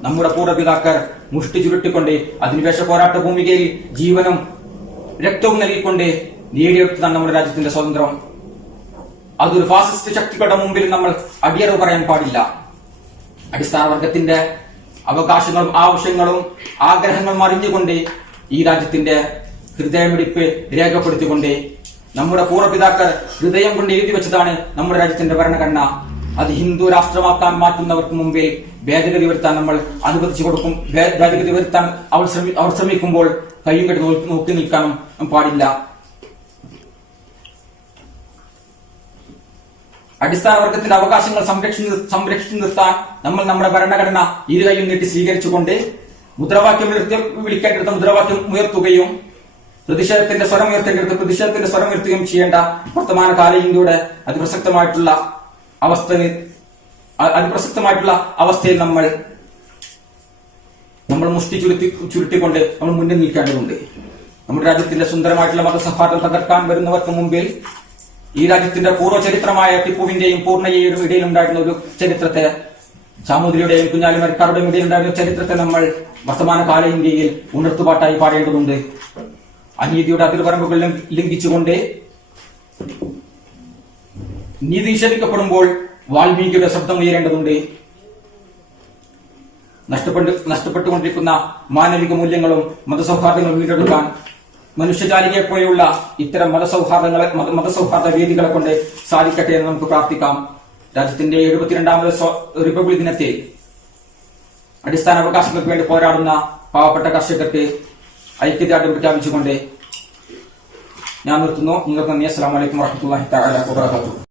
നമ്മുടെ പൂർവ്വപിതാക്കൾ മുഷ്ടി ചുരുട്ടിക്കൊണ്ട് അധിനിവേശ പോരാട്ട ഭൂമികയിൽ ജീവനും രക്തവും നൽകിക്കൊണ്ട് നേടിയെടുത്തതാണ് നമ്മുടെ രാജ്യത്തിന്റെ സ്വാതന്ത്ര്യം. അതൊരു ഫാസിസ്റ്റ് ശക്തികളുടെ മുമ്പിൽ നമ്മൾ അടിയറവ് പറയാൻ പാടില്ല. അടിസ്ഥാന വർഗത്തിന്റെ അവകാശങ്ങളും ആവശ്യങ്ങളും ആഗ്രഹങ്ങളും അറിഞ്ഞുകൊണ്ട് ഈ രാജ്യത്തിന്റെ ഹൃദയമിടിപ്പ് രേഖപ്പെടുത്തിക്കൊണ്ട് നമ്മുടെ പൂർവ്വപിതാക്കൾ ഹൃദയം കൊണ്ട് എഴുതി വെച്ചതാണ് നമ്മുടെ രാജ്യത്തിന്റെ ഭരണഘടന. അത് ഹിന്ദു രാഷ്ട്രമാക്കാൻ മാറ്റുന്നവർക്ക് മുമ്പിൽ ഭേദഗതി വരുത്താൻ നമ്മൾ അനുവദിച്ചു കൊടുക്കും. ഭേദഗതി വരുത്താൻ അവർ ശ്രമിക്കുമ്പോൾ കയ്യും കെട്ടി നോക്കി നിൽക്കാനും പാടില്ല. അടിസ്ഥാന വർഗത്തിന്റെ അവകാശങ്ങൾ സംരക്ഷിച്ചു നിർത്താൻ നമ്മൾ നമ്മുടെ ഭരണഘടന ഇരുകൈയും നീട്ടി സ്വീകരിച്ചുകൊണ്ട് മുദ്രാവാക്യം വിളിക്കേണ്ടടുത്ത മുദ്രാവാക്യം ഉയർത്തുകയും പ്രതിഷേധത്തിന്റെ സ്വരം ഉയർത്തേണ്ടടുത്ത് പ്രതിഷേധത്തിന്റെ സ്വരം ഉയർത്തുകയും ചെയ്യേണ്ട വർത്തമാനകാല ഇന്ത്യയുടെ അതിപ്രസക്തമായിട്ടുള്ള അവസ്ഥയിൽ നമ്മൾ മുഷ്ടി ചുരുട്ടിക്കൊണ്ട് നമ്മൾ മുന്നിൽ നിൽക്കേണ്ടതുണ്ട്. നമ്മുടെ രാജ്യത്തിന്റെ സുന്ദരമായിട്ടുള്ള മതസൗഹാർദ്ദം തകർക്കാൻ വരുന്നവർക്ക് മുമ്പിൽ ഈ രാജ്യത്തിന്റെ പൂർവ്വചരിത്രമായ ടിപ്പുവിന്റെയും പൂർണ്ണയെയും ഇടയിലുണ്ടായിരുന്ന ഒരു ചരിത്രത്തെ, സാമൂതിരിയുടെയും കുഞ്ഞാലിമരക്കാരുടെയും ഇടയിലുണ്ടായിരുന്ന ചരിത്രത്തെ നമ്മൾ വർത്തമാനകാല ഇന്ത്യയിൽ ഉണർത്തുപാട്ടായി പാടേണ്ടതുണ്ട്. അനീതിയുടെ അതിർവരമ്പുകൾ ലംഘിച്ചുകൊണ്ട് നീതി നിഷേധിക്കപ്പെടുമ്പോൾ വാൽമീകിയുടെ ശബ്ദം ഉയരേണ്ടതുണ്ട്. നഷ്ടപ്പെട്ടുകൊണ്ടിരിക്കുന്ന മാനവിക മൂല്യങ്ങളും മതസൗഹാർദ്ദങ്ങളും വീണ്ടെടുക്കാൻ മനുഷ്യജാലിയെ പോലെയുള്ള ഇത്തരം മതസൗഹാർദ്ദ വേദികളെ കൊണ്ട് സാധിക്കട്ടെ എന്ന് നമുക്ക് പ്രാർത്ഥിക്കാം. രാജ്യത്തിന്റെ 72ാമത് റിപ്പബ്ലിക് ദിനത്തിൽ അടിസ്ഥാന അവകാശങ്ങൾക്ക് വേണ്ടി പോരാടുന്ന പാവപ്പെട്ട കർഷകർക്ക് ഐക്യദാർഢ്യം പ്രഖ്യാപിച്ചുകൊണ്ട് ഞാൻ നിർത്തുന്നു. നിങ്ങൾക്ക് നന്ദി. അസ്സലാമു അലൈക്കും വറഹ്മത്തുള്ളാഹി തആല വബറകാതുഹു.